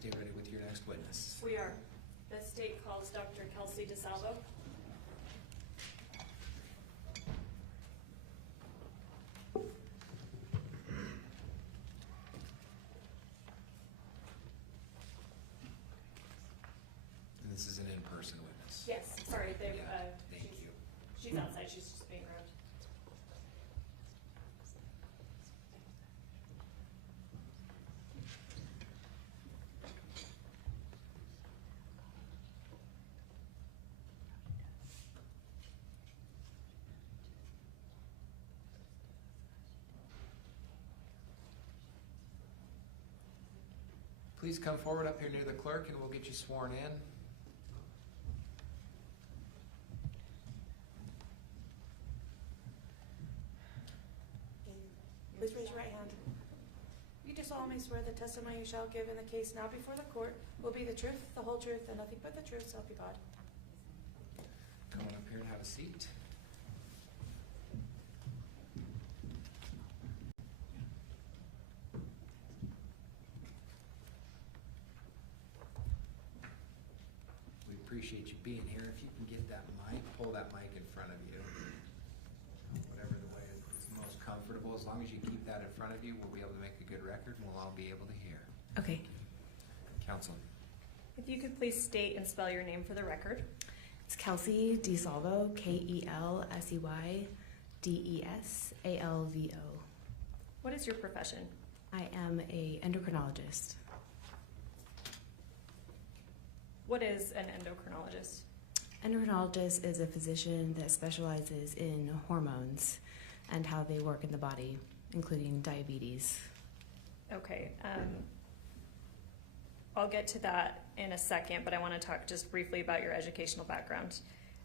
Stay ready with your next witness. We are. The state calls Dr. Kelsey DeSalvo. And this is an in-person witness. Yes, sorry, they, Yeah, thank you. she's outside, she's just being rubbed. Please come forward up here near the clerk and we'll get you sworn in. Please raise your right hand. You do solemnly swear the testimony you shall give in the case now before the court will be the truth, the whole truth, and nothing but the truth, so help you God. Come on up here and have a seat. We appreciate you being here. If you can get that mic, pull that mic in front of you. Whatever the way is most comfortable. As long as you keep that in front of you, we'll be able to make a good record and we'll all be able to hear. Okay. Counsel. If you could please state and spell your name for the record. It's Kelsey DeSalvo, KelseyDesalvo. What is your profession? I am a endocrinologist. What is an endocrinologist? Endocrinologist is a physician that specializes in hormones and how they work in the body, including diabetes. Okay, I'll get to that in a second, but I want to talk just briefly about your educational background.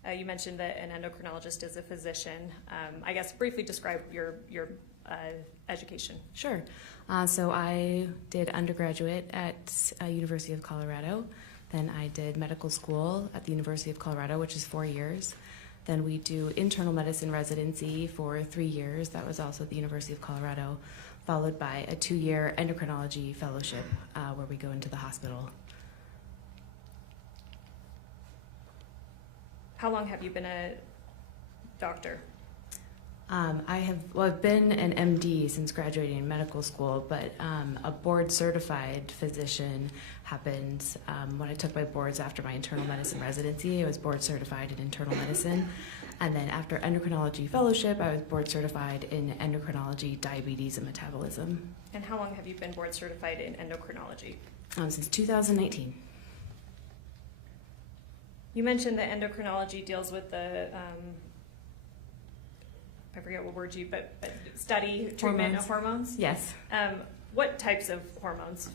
You mentioned that an endocrinologist is a physician. I guess briefly describe your education. Sure. So I did undergraduate at University of Colorado. Then I did medical school at the University of Colorado, which is 4 years. Then we do internal medicine residency for 3 years. That was also at the University of Colorado, followed by a 2-year endocrinology fellowship where we go into the hospital. How long have you been a doctor? I've been an MD since graduating medical school, but a board certified physician happened when I took my boards after my internal medicine residency. I was board certified in internal medicine. And then after endocrinology fellowship, I was board certified in endocrinology, diabetes, and metabolism. And how long have you been board certified in endocrinology? Since 2019. You mentioned that endocrinology deals with the, I forget what word but study treatment of hormones? Yes. What types of hormones?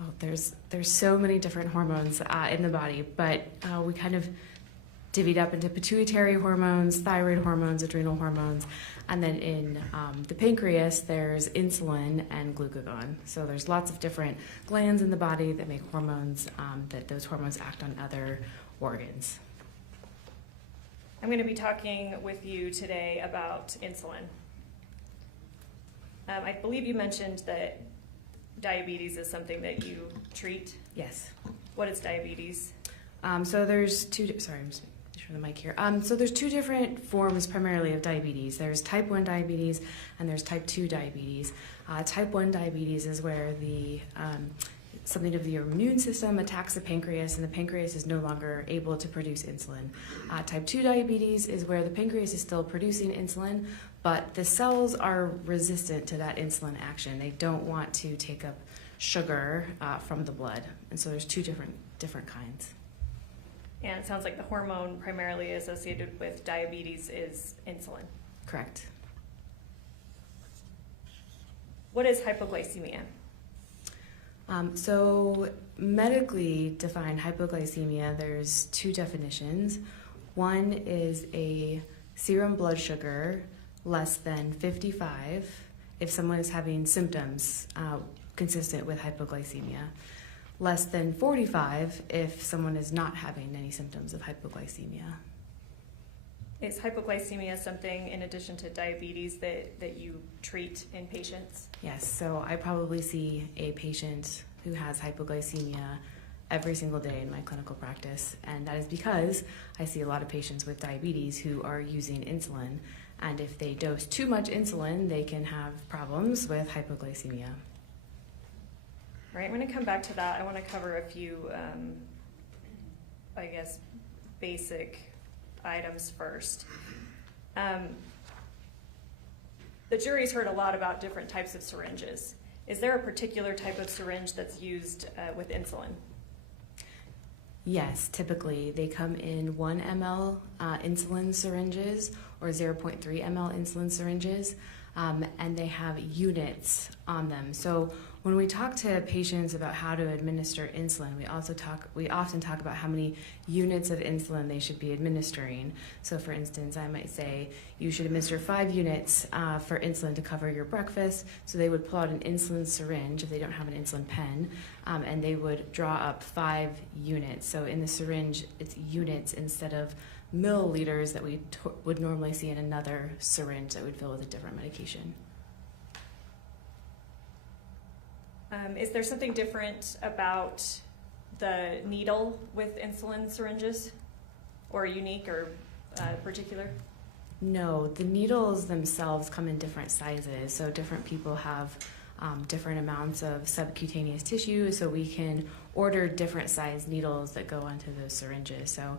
Oh, there's so many different hormones in the body, but we kind of divvied up into pituitary hormones, thyroid hormones, adrenal hormones, and then in the pancreas, there's insulin and glucagon. So there's lots of different glands in the body that make hormones, that those hormones act on other organs. I'm going to be talking with you today about insulin. I believe you mentioned that diabetes is something that you treat. Yes. What is diabetes? So there's sorry, I'm just the mic here. So there's 2 different forms primarily of diabetes. There's type 1 diabetes and there's type 2 diabetes. Type 1 diabetes is where something of your immune system attacks the pancreas and the pancreas is no longer able to produce insulin. Type 2 diabetes is where the pancreas is still producing insulin, but the cells are resistant to that insulin action. They don't want to take up sugar from the blood. And so there's 2 different kinds. And it sounds like the hormone primarily associated with diabetes is insulin. Correct. What is hypoglycemia? So medically defined hypoglycemia, there's 2 definitions. One is a serum blood sugar less than 55 if someone is having symptoms consistent with hypoglycemia. Less than 45 if someone is not having any symptoms of hypoglycemia. Is hypoglycemia something in addition to diabetes that you treat in patients? Yes, so I probably see a patient who has hypoglycemia every single day in my clinical practice, and that is because I see a lot of patients with diabetes who are using insulin, and if they dose too much insulin, they can have problems with hypoglycemia. All right, I'm going to come back to that. I want to cover a few, I guess, basic items first. The jury's heard a lot about different types of syringes. Is there a particular type of syringe that's used with insulin? Yes, typically they come in 1 ml insulin syringes or 0.3 ml insulin syringes, and they have units on them. So when we talk to patients about how to administer insulin, we often talk about how many units of insulin they should be administering. So for instance, I might say you should administer 5 units for insulin to cover your breakfast. So they would pull out an insulin syringe if they don't have an insulin pen, and they would draw up 5 units. So in the syringe, it's units instead of milliliters that we would normally see in another syringe that would fill with a different medication. Is there something different about the needle with insulin syringes, or unique or particular? No, the needles themselves come in different sizes, so different people have different amounts of subcutaneous tissue, so we can order different size needles that go onto those syringes. So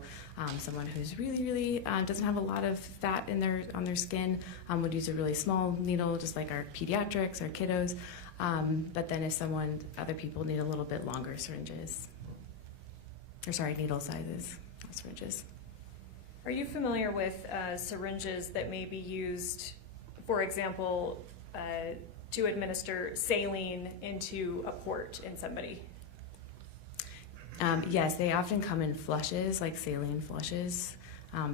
someone who's really doesn't have a lot of fat on their skin would use a really small needle, just like our pediatrics or kiddos. But then if other people need a little bit longer syringes, needle sizes, not syringes. Are you familiar with syringes that may be used, for example, to administer saline into a port in somebody? Yes, they often come in flushes, like saline flushes.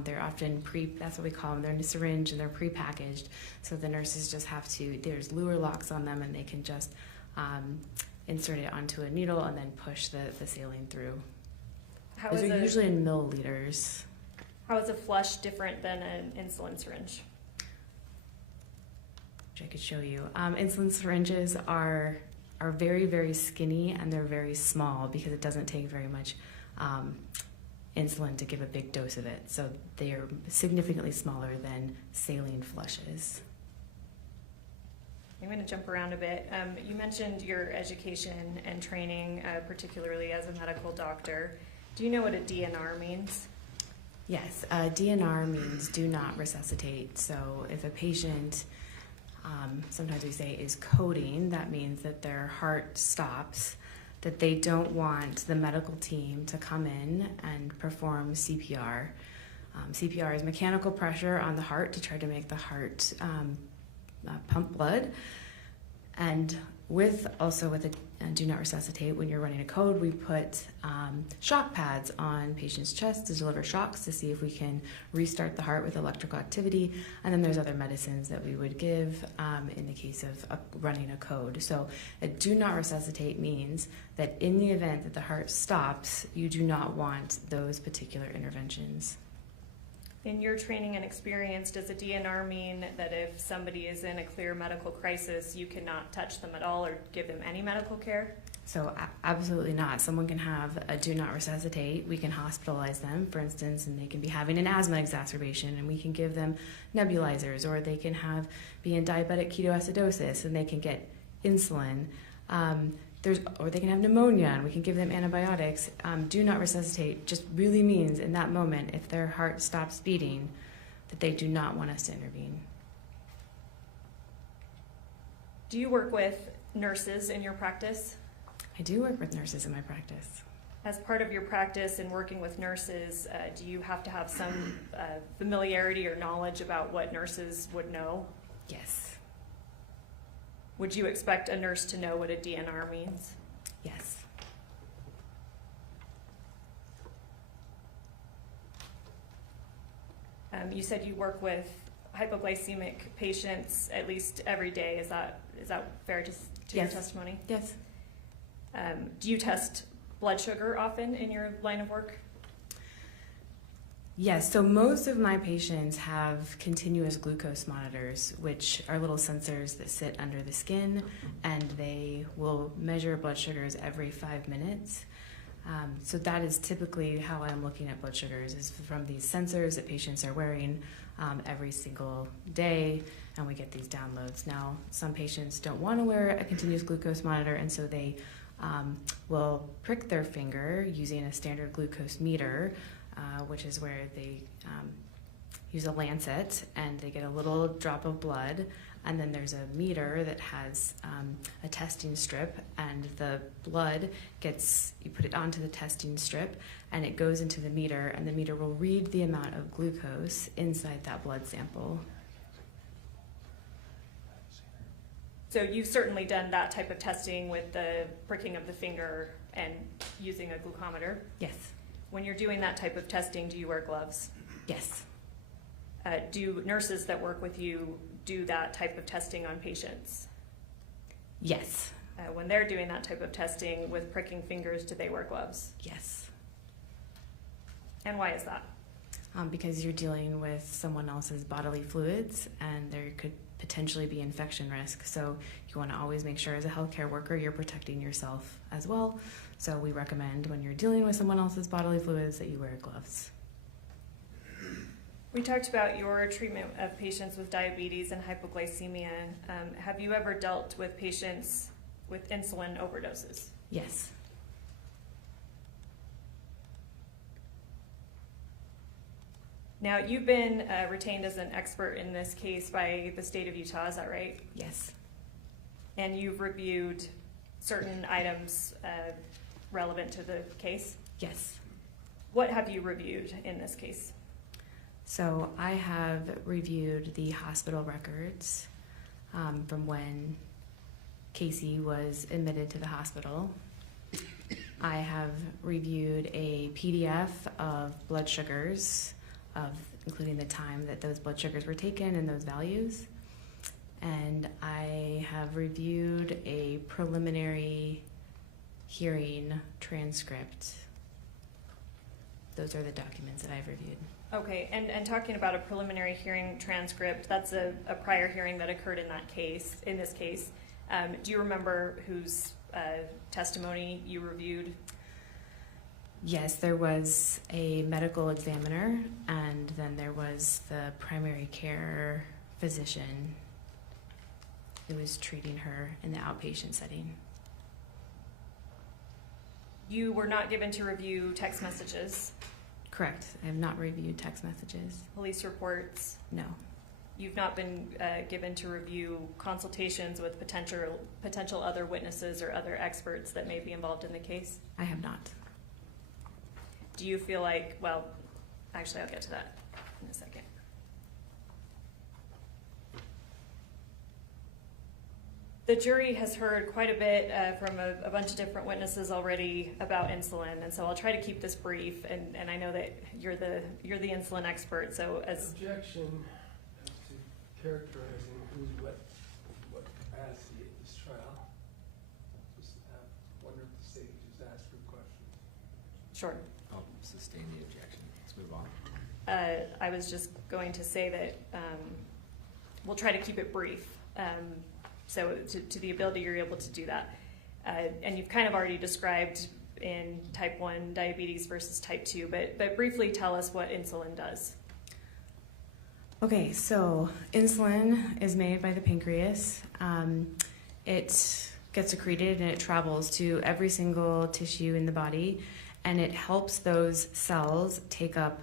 They're often that's what we call them. They're in a syringe and they're pre-packaged. So the nurses just there's lure locks on them and they can just insert it onto a needle and then push the saline through. Those are usually in milliliters. How is a flush different than an insulin syringe? Which I could show you. Insulin syringes are very, very skinny and they're very small because it doesn't take very much insulin to give a big dose of it. So they are significantly smaller than saline flushes. I'm going to jump around a bit. You mentioned your education and training, particularly as a medical doctor. Do you know what a DNR means? Yes, DNR means do not resuscitate. So if a patient, sometimes we say is coding, that means that their heart stops, that they don't want the medical team to come in and perform CPR. CPR is mechanical pressure on the heart to try to make the heart pump blood. And with a do not resuscitate, when you're running a code, we put shock pads on patients' chests to deliver shocks to see if we can restart the heart with electrical activity. And then there's other medicines that we would give in the case of running a code. So a do not resuscitate means that in the event that the heart stops, you do not want those particular interventions. In your training and experience, does a DNR mean that if somebody is in a clear medical crisis, you cannot touch them at all or give them any medical care? So absolutely not. Someone can have a do not resuscitate. We can hospitalize them, for instance, and they can be having an asthma exacerbation, and we can give them nebulizers, or they can be in diabetic ketoacidosis, and they can get insulin. Or they can have pneumonia, and we can give them antibiotics. Do not resuscitate just really means in that moment, if their heart stops beating, that they do not want us to intervene. Do you work with nurses in your practice? I do work with nurses in my practice. As part of your practice in working with nurses, do you have to have some familiarity or knowledge about what nurses would know? Yes. Would you expect a nurse to know what a DNR means? Yes. You said you work with hypoglycemic patients at least every day. Is that fair to your testimony? Yes. Do you test blood sugar often in your line of work? Yes, so most of my patients have continuous glucose monitors, which are little sensors that sit under the skin, and they will measure blood sugars every 5 minutes. So that is typically how I'm looking at blood sugars, is from these sensors that patients are wearing every single day, and we get these downloads. Now, some patients don't want to wear a continuous glucose monitor, and so they will prick their finger using a standard glucose meter, which is where they use a lancet and they get a little drop of blood, and then there's a meter that has a testing strip, and the blood you put it onto the testing strip and it goes into the meter, and the meter will read the amount of glucose inside that blood sample. So you've certainly done that type of testing with the pricking of the finger and using a glucometer. Yes. When you're doing that type of testing, do you wear gloves? Yes. Do nurses that work with you do that type of testing on patients? Yes. When they're doing that type of testing with pricking fingers, do they wear gloves? Yes. And why is that? Because you're dealing with someone else's bodily fluids, and there could potentially be infection risk. So you want to always make sure as a healthcare worker you're protecting yourself as well. So we recommend when you're dealing with someone else's bodily fluids that you wear gloves. We talked about your treatment of patients with diabetes and hypoglycemia. Have you ever dealt with patients with insulin overdoses? Yes. Now, you've been retained as an expert in this case by the state of Utah, is that right? Yes. And you've reviewed certain items relevant to the case? Yes. What have you reviewed in this case? So I have reviewed the hospital records from when Casey was admitted to the hospital. I have reviewed a PDF of blood sugars, including the time that those blood sugars were taken and those values. And I have reviewed a preliminary hearing transcript. Those are the documents that I've reviewed. Okay, and talking about a preliminary hearing transcript, that's a prior hearing that occurred in this case. Do you remember whose testimony you reviewed? Yes, there was a medical examiner, and then there was the primary care physician who was treating her in the outpatient setting. You were not given to review text messages, Correct. I have not reviewed text messages. police reports. No. You've not been given to review consultations with potential other witnesses or other experts that may be involved in the case. I have not. Do you feel like, well, actually I'll get to that in a second. The jury has heard quite a bit from a bunch of different witnesses already about insulin, and so I'll try to keep this brief, and I know that you're the insulin expert, so as... Objection as to characterizing who's what capacity at this trial. Just wonder if the state could just ask her questions. Sure. I'll sustain the objection. Let's move on. I was just going to say that we'll try to keep it brief. So to the ability you're able to do that. And you've kind of already described in type 1 diabetes versus type 2, but briefly tell us what insulin does. Okay, so insulin is made by the pancreas. It gets secreted and it travels to every single tissue in the body, and it helps those cells take up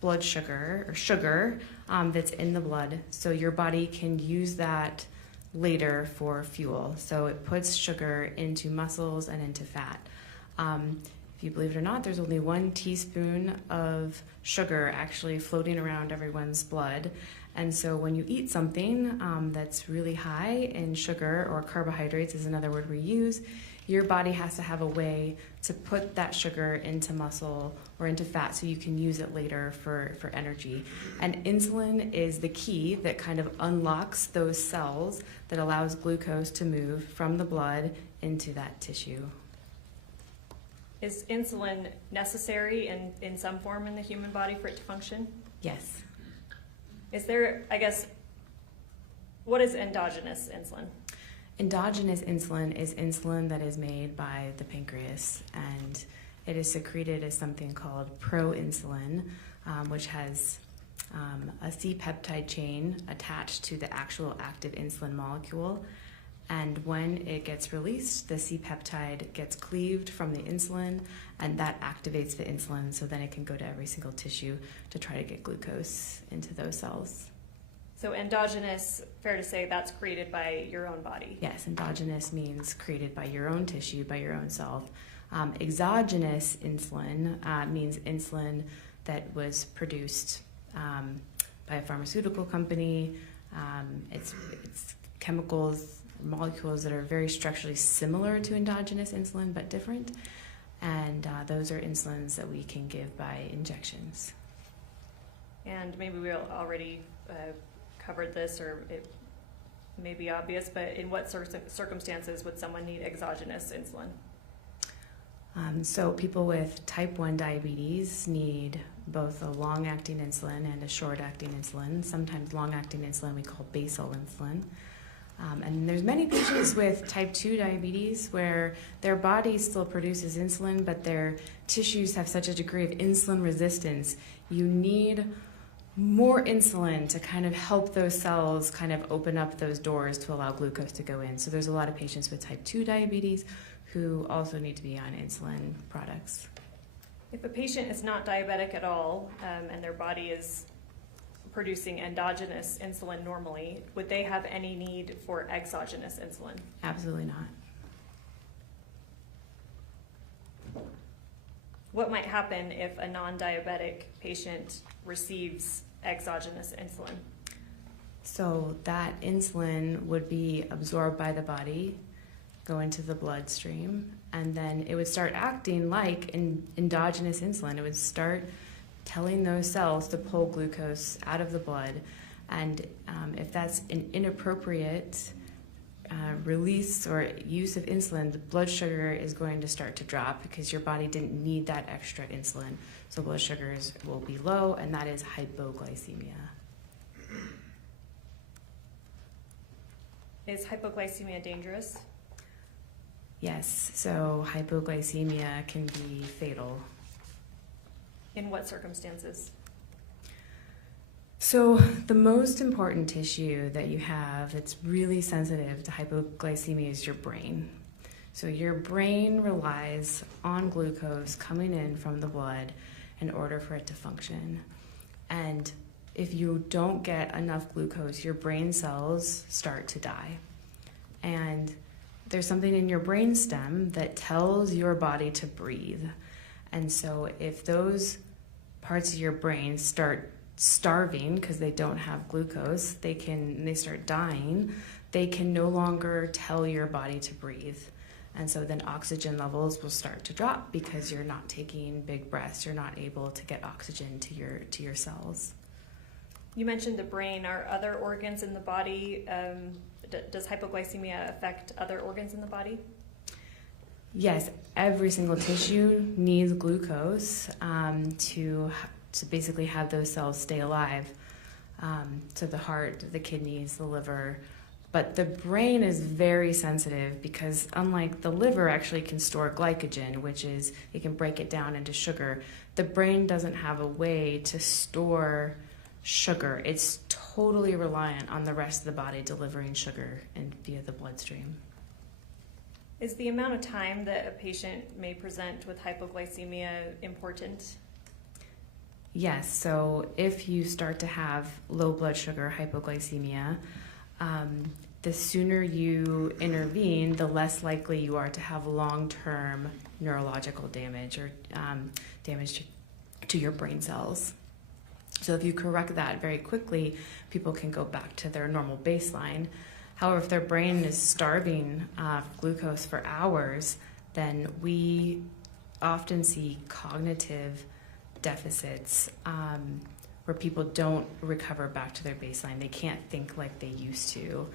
blood sugar or sugar that's in the blood, so your body can use that later for fuel. So it puts sugar into muscles and into fat. If you believe it or not, there's only 1 teaspoon of sugar actually floating around everyone's blood. And so when you eat something that's really high in sugar, or carbohydrates is another word we use, your body has to have a way to put that sugar into muscle or into fat so you can use it later for energy. And insulin is the key that kind of unlocks those cells that allows glucose to move from the blood into that tissue. Is insulin necessary in some form in the human body for it to function? Yes. Is there, I guess, what is endogenous insulin? Endogenous insulin is insulin that is made by the pancreas, and it is secreted as something called proinsulin, which has a C-peptide chain attached to the actual active insulin molecule. And when it gets released, the C-peptide gets cleaved from the insulin, and that activates the insulin, so then it can go to every single tissue to try to get glucose into those cells. So endogenous, fair to say that's created by your own body? Yes, endogenous means created by your own tissue, by your own self. Exogenous insulin means insulin that was produced by a pharmaceutical company. It's chemicals, molecules that are very structurally similar to endogenous insulin but different, and those are insulins that we can give by injections. And maybe we already covered this, or it may be obvious, but in what circumstances would someone need exogenous insulin? So people with type 1 diabetes need both a long-acting insulin and a short-acting insulin. Sometimes long-acting insulin we call basal insulin. And there's many patients with type 2 diabetes where their body still produces insulin, but their tissues have such a degree of insulin resistance. You need more insulin to kind of help those cells kind of open up those doors to allow glucose to go in. So there's a lot of patients with type 2 diabetes who also need to be on insulin products. If a patient is not diabetic at all, and their body is producing endogenous insulin normally, would they have any need for exogenous insulin? Absolutely not. What might happen if a non-diabetic patient receives exogenous insulin? So that insulin would be absorbed by the body, go into the bloodstream, and then it would start acting like endogenous insulin. It would start telling those cells to pull glucose out of the blood. And if that's an inappropriate release or use of insulin, the blood sugar is going to start to drop because your body didn't need that extra insulin. So blood sugars will be low, and that is hypoglycemia. Is hypoglycemia dangerous? Yes, so hypoglycemia can be fatal. In what circumstances? So the most important tissue that you have that's really sensitive to hypoglycemia is your brain. So your brain relies on glucose coming in from the blood in order for it to function. And if you don't get enough glucose, your brain cells start to die. And there's something in your brainstem that tells your body to breathe. And so if those parts of your brain start starving because they don't have glucose, they start dying, they can no longer tell your body to breathe. And so then oxygen levels will start to drop because you're not taking big breaths, you're not able to get oxygen to your cells. You mentioned the brain. Are other organs in the body, does hypoglycemia affect other organs in the body? Yes, every single tissue needs glucose to basically have those cells stay alive. So the heart, the kidneys, the liver. But the brain is very sensitive because unlike the liver actually can store glycogen, which is, it can break it down into sugar, the brain doesn't have a way to store sugar. It's totally reliant on the rest of the body delivering sugar and via the bloodstream. Is the amount of time that a patient may present with hypoglycemia important? Yes, so if you start to have low blood sugar, hypoglycemia, the sooner you intervene, the less likely you are to have long-term neurological damage or damage to your brain cells. So if you correct that very quickly, people can go back to their normal baseline. However, if their brain is starving glucose for hours, then we often see cognitive deficits where people don't recover back to their baseline. They can't think like they used to.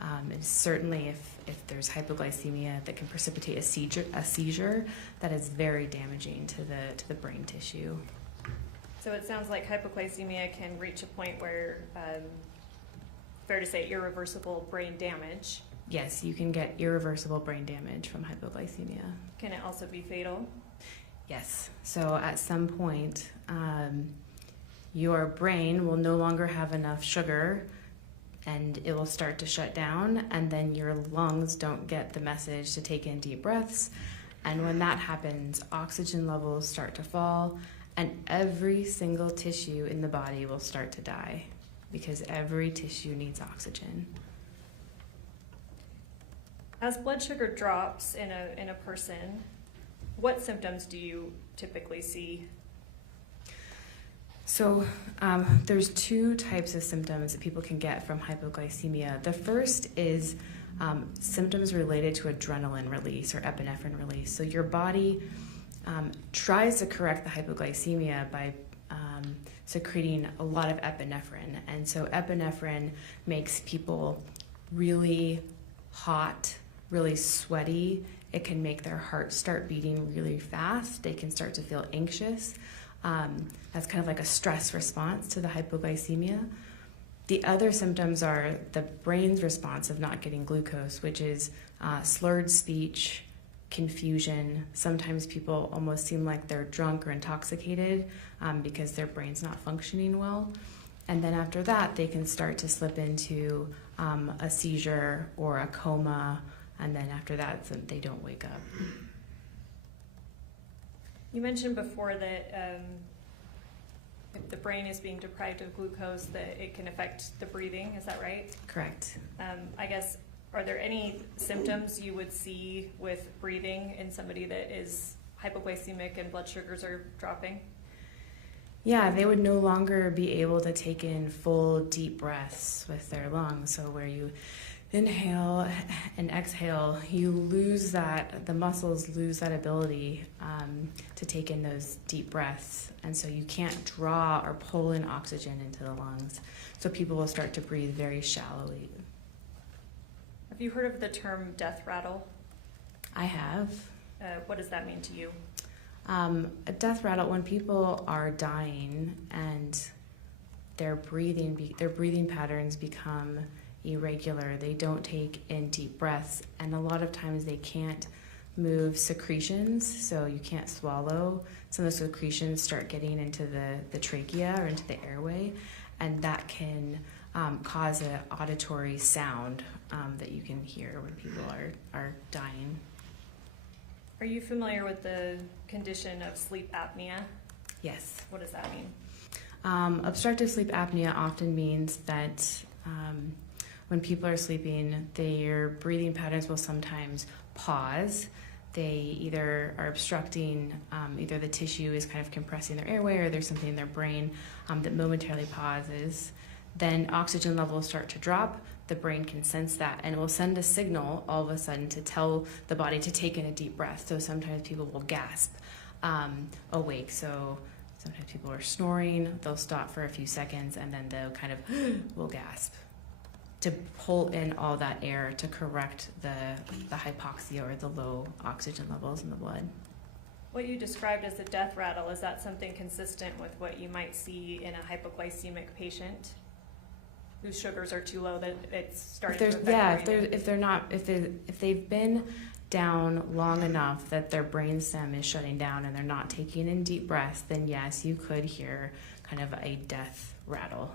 And certainly if there's hypoglycemia that can precipitate a seizure, that is very damaging to the brain tissue. So it sounds like hypoglycemia can reach a point where, fair to say, irreversible brain damage. Yes, you can get irreversible brain damage from hypoglycemia. Can it also be fatal? Yes. So at some point, your brain will no longer have enough sugar and it will start to shut down, and then your lungs don't get the message to take in deep breaths. And when that happens, oxygen levels start to fall, and every single tissue in the body will start to die because every tissue needs oxygen. As blood sugar drops in a person, what symptoms do you typically see? So there's two types of symptoms that people can get from hypoglycemia. The first is symptoms related to adrenaline release or epinephrine release. So your body tries to correct the hypoglycemia by secreting a lot of epinephrine. And so epinephrine makes people really hot, really sweaty. It can make their heart start beating really fast. They can start to feel anxious. That's kind of like a stress response to the hypoglycemia. The other symptoms are the brain's response of not getting glucose, which is slurred speech, confusion. Sometimes people almost seem like they're drunk or intoxicated because their brain's not functioning well. And then after that, they can start to slip into a seizure or a coma, and then after that, they don't wake up. You mentioned before that if the brain is being deprived of glucose, that it can affect the breathing. Is that right? Correct. I guess, are there any symptoms you would see with breathing in somebody that is hypoglycemic and blood sugars are dropping? Yeah, they would no longer be able to take in full deep breaths with their lungs. So where you inhale and exhale, you lose that, the muscles lose that ability to take in those deep breaths. And so you can't draw or pull in oxygen into the lungs. So people will start to breathe very shallowly. Have you heard of the term death rattle? I have. What does that mean to you? A death rattle, when people are dying and their breathing patterns become irregular, they don't take in deep breaths, and a lot of times they can't move secretions, so you can't swallow. Some of the secretions start getting into the trachea or into the airway, and that can cause an auditory sound that you can hear when people are dying. Are you familiar with the condition of sleep apnea? Yes. What does that mean? Obstructive sleep apnea often means that when people are sleeping, their breathing patterns will sometimes pause. They either are obstructing, either the tissue is kind of compressing their airway or there's something in their brain that momentarily pauses. Then oxygen levels start to drop. The brain can sense that and it will send a signal all of a sudden to tell the body to take in a deep breath. So sometimes people will gasp awake. So sometimes people are snoring, they'll stop for a few seconds and then they'll kind of will gasp to pull in all that air to correct the hypoxia or the low oxygen levels in the blood. What you described as a death rattle, is that something consistent with what you might see in a hypoglycemic patient whose sugars are too low that it's starting to affect breathing? If they've been down long enough that their brainstem is shutting down and they're not taking in deep breaths, then yes, you could hear kind of a death rattle.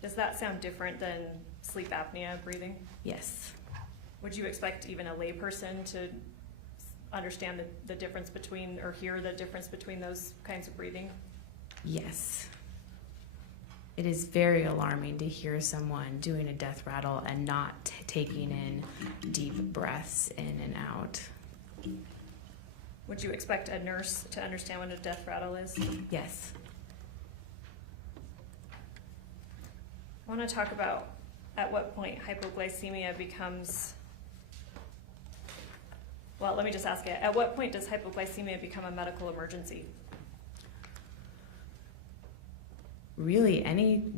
Does that sound different than sleep apnea breathing? Yes. Would you expect even a layperson to understand the difference between, or hear the difference between those kinds of breathing? Yes. It is very alarming to hear someone doing a death rattle and not taking in deep breaths in and out. Would you expect a nurse to understand what a death rattle is? Yes. I want to talk about at what point hypoglycemia becomes, well, let me just ask it. At what point does hypoglycemia become a medical emergency? Really,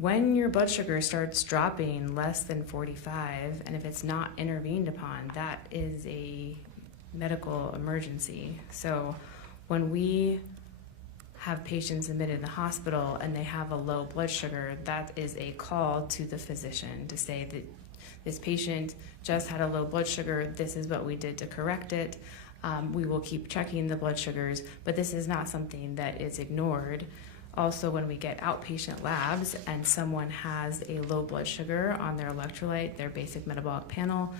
when your blood sugar starts dropping less than 45, and if it's not intervened upon, that is a medical emergency. So when we have patients admitted in the hospital and they have a low blood sugar, that is a call to the physician to say that this patient just had a low blood sugar, this is what we did to correct it. We will keep checking the blood sugars, but this is not something that is ignored. Also, when we get outpatient labs and someone has a low blood sugar on their electrolyte, their basic metabolic panel,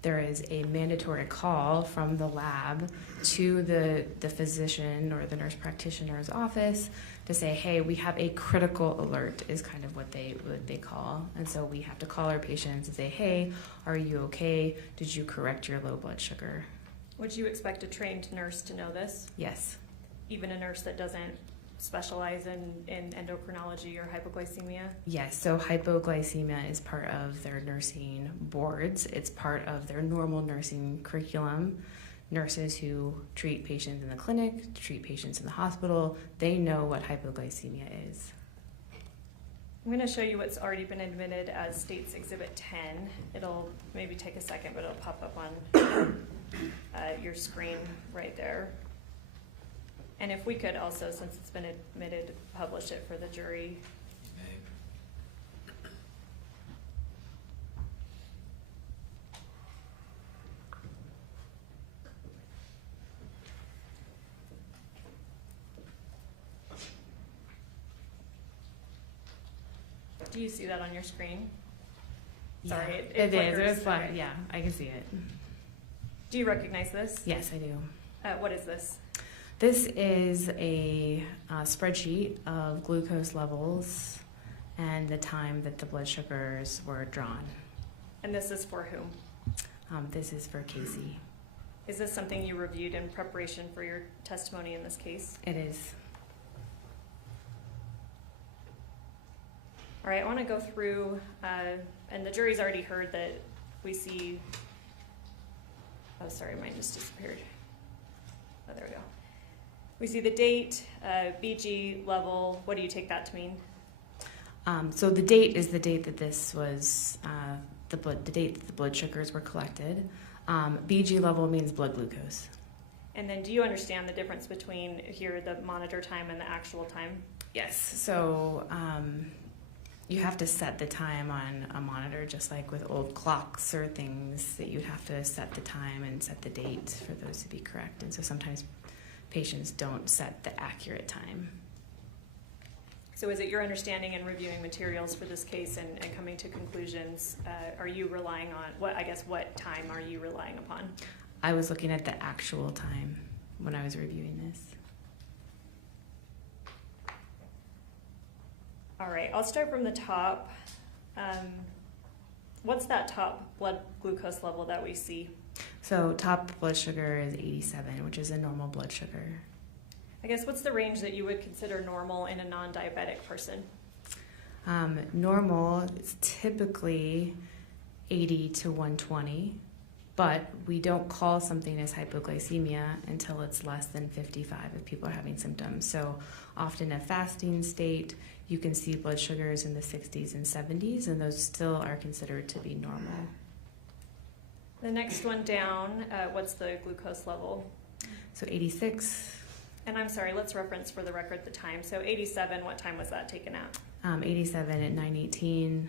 there is a mandatory call from the lab to the physician or the nurse practitioner's office to say, hey, we have a critical alert, is kind of what they call. And so we have to call our patients and say, hey, are you okay? Did you correct your low blood sugar? Would you expect a trained nurse to know this? Yes. Even a nurse that doesn't specialize in endocrinology or hypoglycemia? Yes, so hypoglycemia is part of their nursing boards. It's part of their normal nursing curriculum. Nurses who treat patients in the clinic, treat patients in the hospital, they know what hypoglycemia is. I'm going to show you what's already been admitted as States Exhibit 10. It'll maybe take a second, but it'll pop up on your screen right there. And if we could also, since it's been admitted, publish it for the jury. Do you see that on your screen? Sorry, Yeah, it it is. flickers. It was fun. Okay. Yeah, I can see it. Do you recognize this? Yes, I do. What is this? This is a spreadsheet of glucose levels and the time that the blood sugars were drawn. And this is for whom? This is for Casey. Is this something you reviewed in preparation for your testimony in this case? It is. All right, I want to go through, and the jury's already heard that we see, oh, sorry, mine just disappeared. Oh, there we go. We see the date, BG level. What do you take that to mean? So the date is the date that this was, the date that the blood sugars were collected. BG level means blood glucose. And then do you understand the difference between here, the monitor time and the actual time? Yes. So you have to set the time on a monitor, just like with old clocks or things that you'd have to set the time and set the date for those to be correct. And so sometimes patients don't set the accurate time. So is it your understanding in reviewing materials for this case and coming to conclusions, are you relying on, what time are you relying upon? I was looking at the actual time when I was reviewing this. All right, I'll start from the top. What's that top blood glucose level that we see? So top blood sugar is 87, which is a normal blood sugar. I guess what's the range that you would consider normal in a non-diabetic person? Normal is typically 80 to 120, but we don't call something as hypoglycemia until it's less than 55 if people are having symptoms. So often a fasting state, you can see blood sugars in the 60s and 70s, and those still are considered to be normal. The next one down, what's the glucose level? So 86. And I'm sorry, let's reference for the record the time. So 87, what time was that taken at? 87 at 9:18.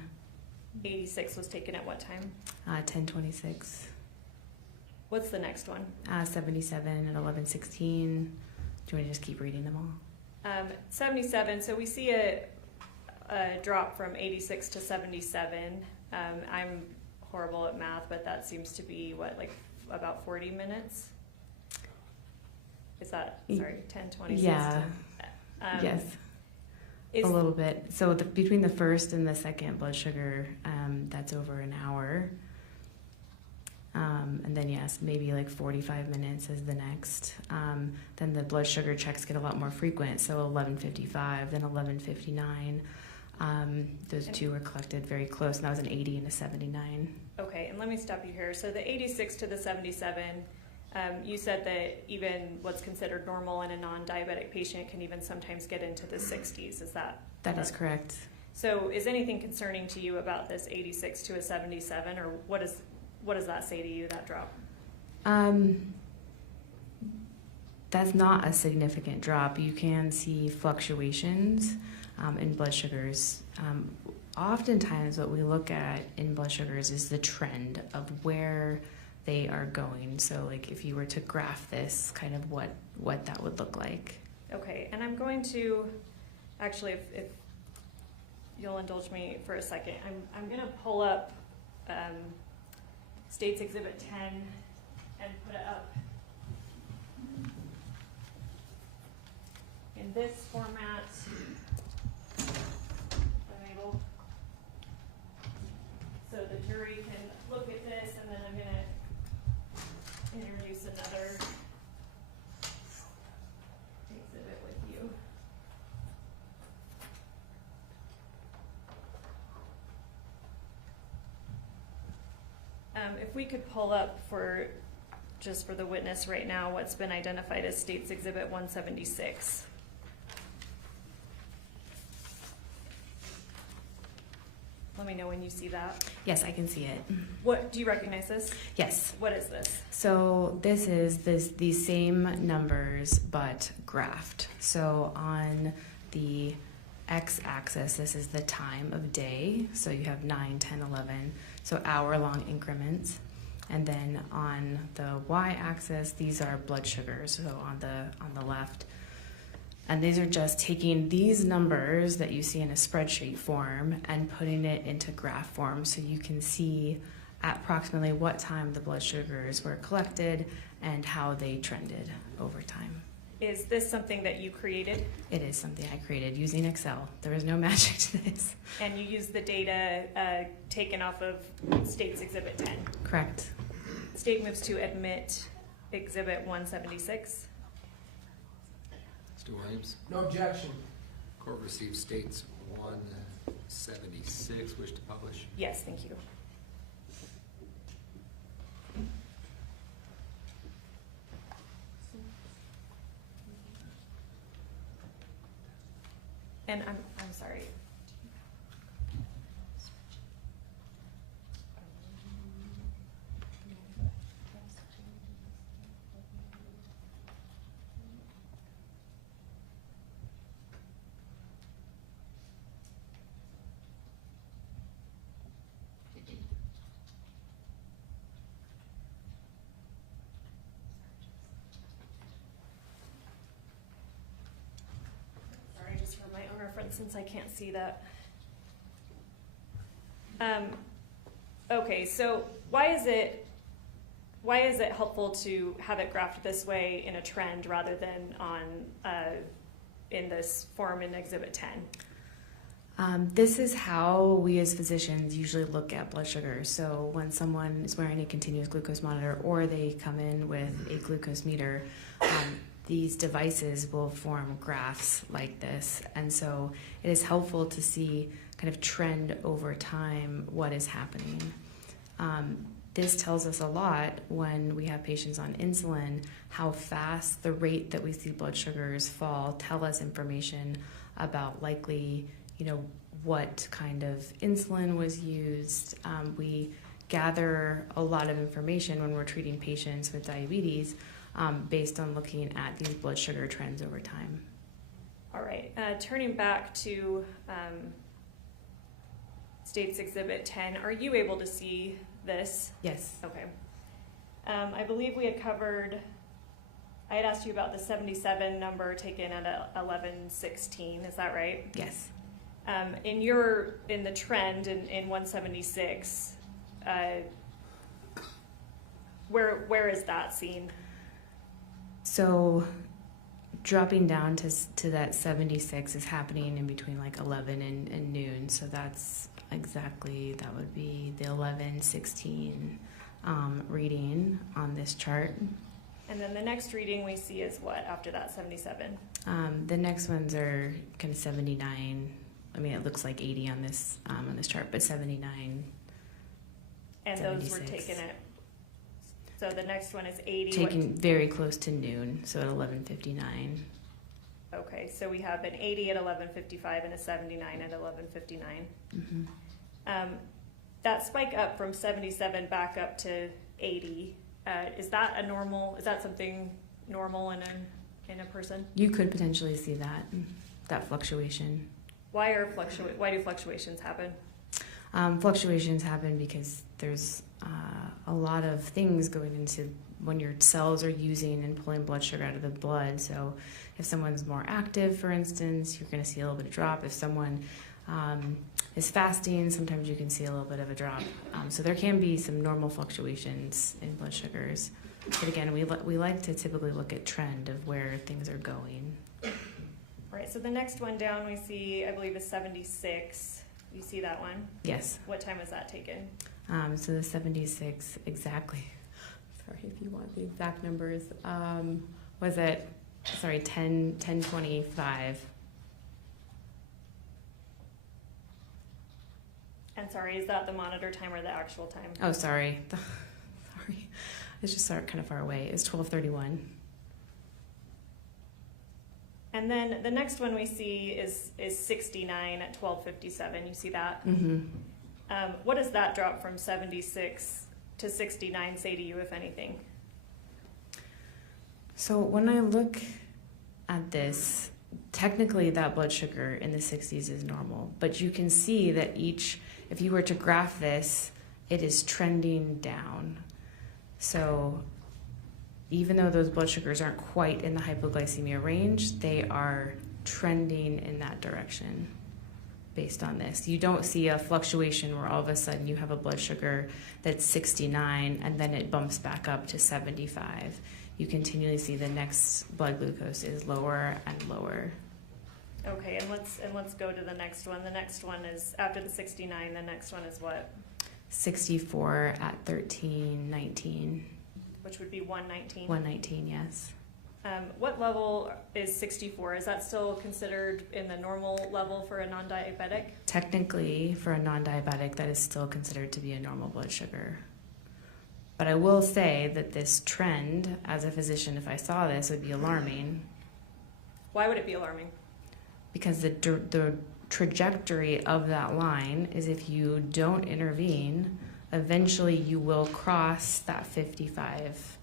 86 was taken at what time? 10:26. What's the next one? 77 at 11:16. Do you want to just keep reading them all? 77, so we see a drop from 86 to 77. I'm horrible at math, but that seems to be about 40 minutes? Is that, sorry, 10:26? Yeah, yes, a little bit. So between the first and the second blood sugar, that's over an hour. And then yes, maybe like 45 minutes is the next. Then the blood sugar checks get a lot more frequent. So 11:55, then 11:59. Those two were collected very close, and that was an 80 and a 79. Okay, and let me stop you here. So the 86 to the 77, You said that even what's considered normal in a non-diabetic patient can even sometimes get into the 60s. Is that? That is correct. So is anything concerning to you about this 86 to a 77, or what does that say to you, that drop? That's not a significant drop. You can see fluctuations in blood sugars. Oftentimes what we look at in blood sugars is the trend of where they are going. So like if you were to graph this, kind of what that would look like. Okay, and I'm going to, actually, if you'll indulge me for a second, I'm going to pull up States Exhibit 10 and put it up in this format. I'm able, so the jury can look at this, and then I'm going to introduce another exhibit with you. If we could pull up just for the witness right now, what's been identified as States Exhibit 176. Let me know when you see that. Yes, I can see it. What, do you recognize this? Yes. What is this? So this is these same numbers but graphed. So on the x-axis, this is the time of day. So you have 9, 10, 11. So hour-long increments. And then on the y-axis, these are blood sugars. So on the left. And these are just taking these numbers that you see in a spreadsheet form and putting it into graph form so you can see at approximately what time the blood sugars were collected and how they trended over time. Is this something that you created? It is something I created using Excel. There is no magic to this. And you use the data taken off of States Exhibit 10? Correct. State moves to admit Exhibit 176. Mr. Williams? No objection. Court receives States 176. Wish to publish? Yes, thank you. And I'm sorry. Sorry, just for my own reference, since I can't see that. Okay, so why is it helpful to have it graphed this way in a trend rather than on in this form in Exhibit 10? This is how we as physicians usually look at blood sugar. So when someone is wearing a continuous glucose monitor or they come in with a glucose meter, these devices will form graphs like this. And so it is helpful to see kind of trend over time what is happening. This tells us a lot when we have patients on insulin, how fast the rate that we see blood sugars fall tell us information about likely, what kind of insulin was used. We gather a lot of information when we're treating patients with diabetes based on looking at these blood sugar trends over time. All right, turning back to States Exhibit 10, are you able to see this? Yes. Okay. I believe we had covered, I had asked you about the 77 number taken at 11:16, is that right? Yes. In the trend in 176, where is that seen? So dropping down to that 76 is happening in between like 11 and noon. So that's exactly, that would be the 11:16 reading on this chart. And then the next reading we see is what after that 77? The next ones are kind of 79. I mean, it looks like 80 on this chart, but 79. And those were 76. taken at, So the next one is 80. taken very close to noon, so at 11:59. Okay, so we have an 80 at 11:55 and a 79 at 11:59. Mm-hmm. That spike up from 77 back up to 80, is that a normal, is that something normal in a person? You could potentially see that fluctuation. Why do fluctuations happen? Fluctuations happen because there's a lot of things going into when your cells are using and pulling blood sugar out of the blood. So if someone's more active, for instance, you're going to see a little bit of drop. If someone is fasting, sometimes you can see a little bit of a drop. So there can be some normal fluctuations in blood sugars. But again, we like to typically look at trend of where things are going. All right, so the next one down we see, I believe, is 76. You see that one? Yes. What time was that taken? So the 76 exactly. Sorry if you want the exact numbers. Was it, 10:25. And sorry, is that the monitor time or the actual time? Oh, sorry. Sorry. It's just kind of far away. It's 12:31. And then the next one we see is 69 at 12:57. You see that? Mm-hmm. What does that drop from 76 to 69 say to you, if anything? So when I look at this, technically that blood sugar in the 60s is normal, but you can see that if you were to graph this, it is trending down. So even though those blood sugars aren't quite in the hypoglycemia range, they are trending in that direction based on this. You don't see a fluctuation where all of a sudden you have a blood sugar that's 69 and then it bumps back up to 75. You continually see the next blood glucose is lower and lower. Okay, and let's go to the next one. The next one is after the 69. The next one is what? 64 at 13:19. Which would be 119. 119, yes. What level is 64? Is that still considered in the normal level for a non-diabetic? Technically, for a non-diabetic, that is still considered to be a normal blood sugar. But I will say that this trend, as a physician, if I saw this, would be alarming. Why would it be alarming? Because the trajectory of that line is if you don't intervene, eventually you will cross that 55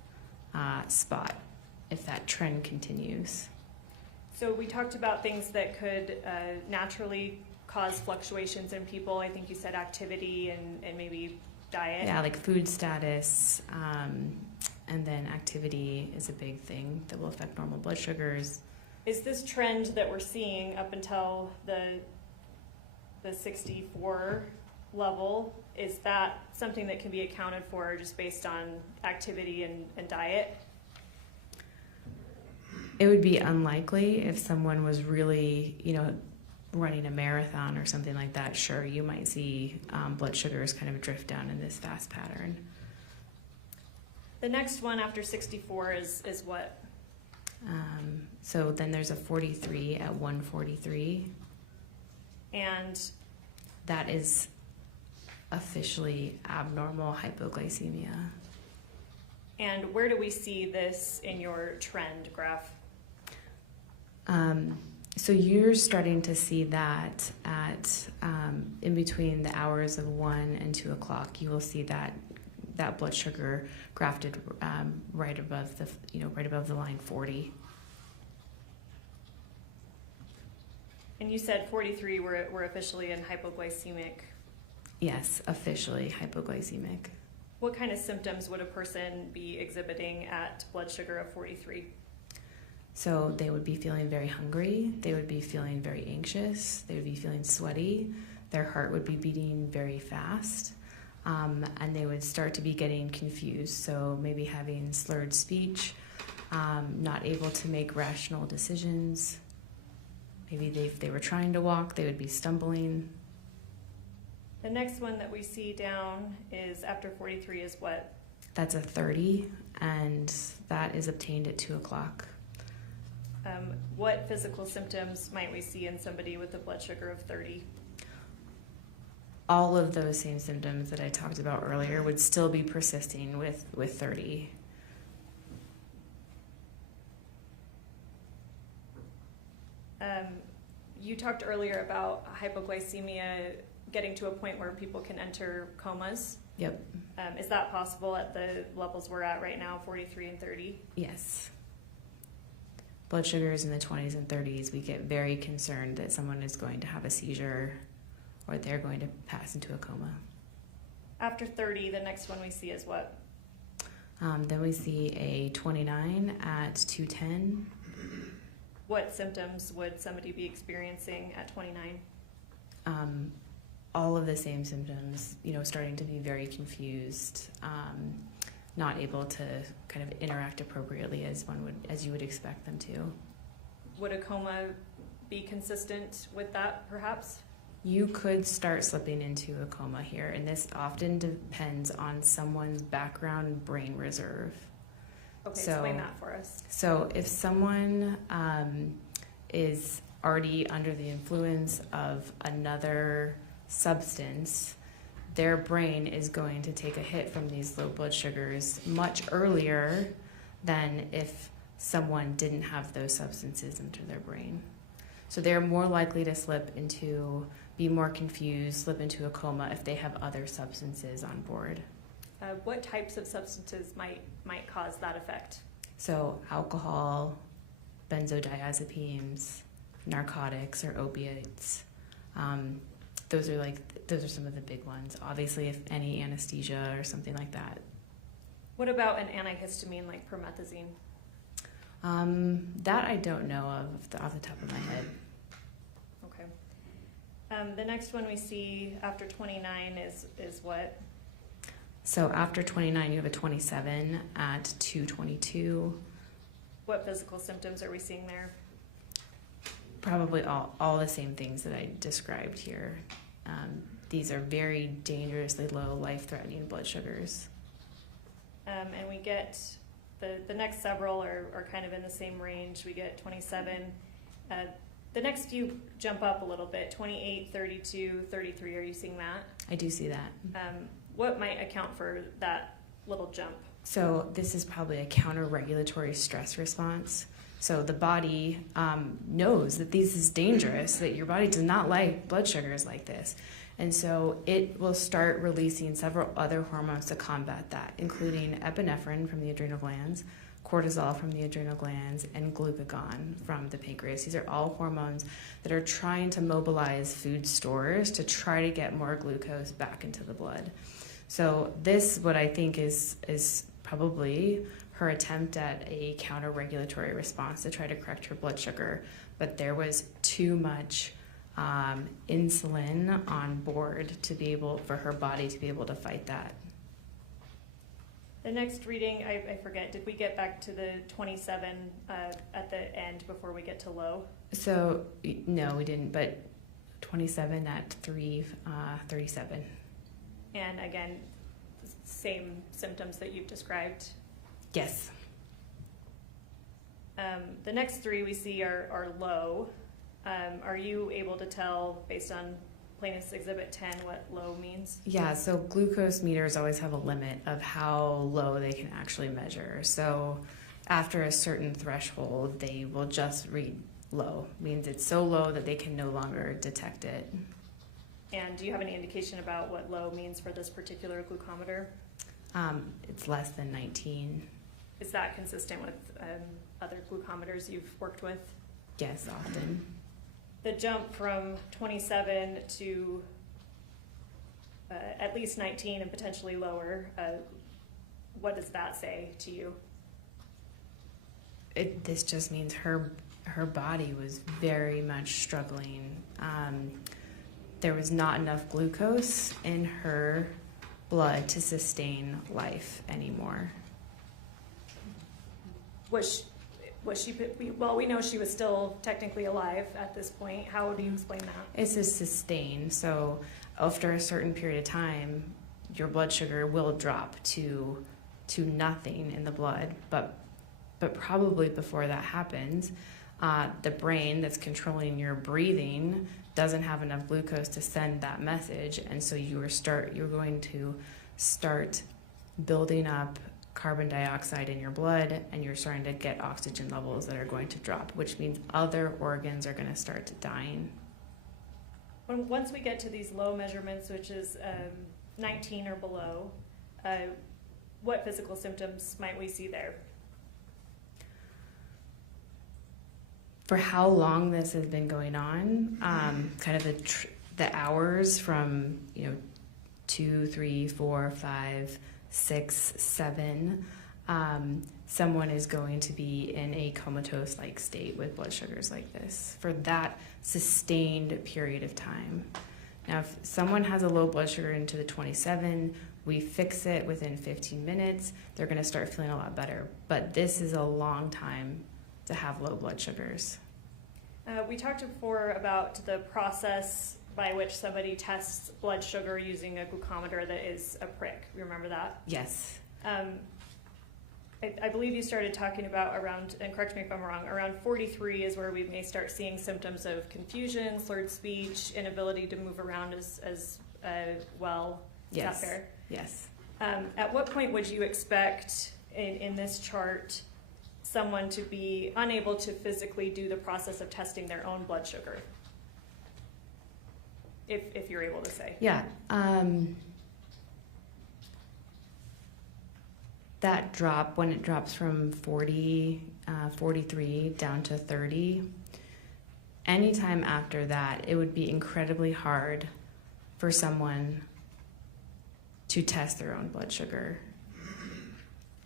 spot if that trend continues. So we talked about things that could naturally cause fluctuations in people. I think you said activity and maybe diet. Yeah, like food status, and then activity is a big thing that will affect normal blood sugars. Is this trend that we're seeing up until the 64 level, is that something that can be accounted for just based on activity and diet? It would be unlikely if someone was really, running a marathon or something like that. Sure, you might see blood sugars kind of drift down in this fast pattern. The next one after 64 is what? So then there's a 43 at 143. And that is officially abnormal hypoglycemia. And where do we see this in your trend graph? So you're starting to see that at in between the hours of 1 and 2 o'clock. You will see that blood sugar grafted right above the line 40. And you said 43 were officially in hypoglycemic. Yes, officially hypoglycemic. What kind of symptoms would a person be exhibiting at blood sugar of 43? So they would be feeling very hungry, they would be feeling very anxious, they would be feeling sweaty, their heart would be beating very fast, and they would start to be getting confused. So maybe having slurred speech, not able to make rational decisions. Maybe if they were trying to walk, they would be stumbling. The next one that we see down is after 43 is what? That's a 30, and that is obtained at 2 o'clock. What physical symptoms might we see in somebody with a blood sugar of 30? all of those same symptoms that I talked about earlier would still be persisting with 30. You talked earlier about hypoglycemia getting to a point where people can enter comas. Yep. Is that possible at the levels we're at right now, 43 and 30? Yes. Blood sugars in the 20s and 30s, we get very concerned that someone is going to have a seizure or they're going to pass into a coma. After 30, the next one we see is what? Then we see a 29 at 210. What symptoms would somebody be experiencing at 29? All of the same symptoms, starting to be very confused, not able to kind of interact appropriately as you would expect them to. Would a coma be consistent with that, perhaps? You could start slipping into a coma here, and this often depends on someone's background brain reserve. Okay, So- explain that for us. So if someone is already under the influence of another substance, their brain is going to take a hit from these low blood sugars much earlier than if someone didn't have those substances into their brain. So they're more likely to be more confused, slip into a coma if they have other substances on board. What types of substances might cause that effect? So alcohol, benzodiazepines, narcotics or opiates. Those are some of the big ones. Obviously, if any anesthesia or something like that. What about an antihistamine like promethazine? That I don't know of off the top of my head. Okay. The next one we see after 29 is what? So after 29, you have a 27 at 222. What physical symptoms are we seeing there? Probably all the same things that I described here. These are very dangerously low, life-threatening blood sugars. And we get the next several are kind of in the same range. We get 27. The next few jump up a little bit, 28, 32, 33. Are you seeing that? I do see that. What might account for that little jump? So this is probably a counter-regulatory stress response. So the body knows that this is dangerous, that your body does not like blood sugars like this. And so it will start releasing several other hormones to combat that, including epinephrine from the adrenal glands, cortisol from the adrenal glands, and glucagon from the pancreas. These are all hormones that are trying to mobilize food stores to try to get more glucose back into the blood. So this, what I think is probably her attempt at a counter-regulatory response to try to correct her blood sugar, but there was too much insulin on board for her body to be able to fight that. The next reading, I forget, did we get back to the 27 at the end before we get to low? So, no, we didn't, but 27 at 337. And again, same symptoms that you've described. Yes. The next three we see are low. Are you able to tell, based on Plaintiff's Exhibit 10, what low means? Yeah, so glucose meters always have a limit of how low they can actually measure. So after a certain threshold, they will just read low. Means it's so low that they can no longer detect it. And do you have any indication about what low means for this particular glucometer? It's less than 19. Is that consistent with other glucometers you've worked with? Yes, often. The jump from 27 to at least 19 and potentially lower, what does that say to you? This just means her body was very much struggling. There was not enough glucose in her blood to sustain life anymore. Was she, well, we know she was still technically alive at this point. How do you explain that? It's a sustain. So after a certain period of time, your blood sugar will drop to nothing in the blood. But probably before that happens, The brain that's controlling your breathing doesn't have enough glucose to send that message, and so you're going to start building up carbon dioxide in your blood, and you're starting to get oxygen levels that are going to drop, which means other organs are going to start dying. Once we get to these low measurements, which is 19 or below, what physical symptoms might we see there? For how long this has been going on, kind of the hours from 2, 3, 4, 5, 6, 7, someone is going to be in a comatose-like state with blood sugars like this for that sustained period of time. Now, if someone has a low blood sugar into the 27, we fix it within 15 minutes, they're going to start feeling a lot better. But this is a long time to have low blood sugars. We talked before about the process by which somebody tests blood sugar using a glucometer that is a prick. Remember that? Yes. I believe you started talking about around, and correct me if I'm wrong, around 43 is where we may start seeing symptoms of confusion, slurred speech, inability to move around as well. Yes. Is that fair? Yes. At what point would you expect in this chart someone to be unable to physically do the process of testing their own blood sugar? If you're able to say. Yeah. That drop, when it drops from 43 down to 30, anytime after that, it would be incredibly hard for someone to test their own blood sugar.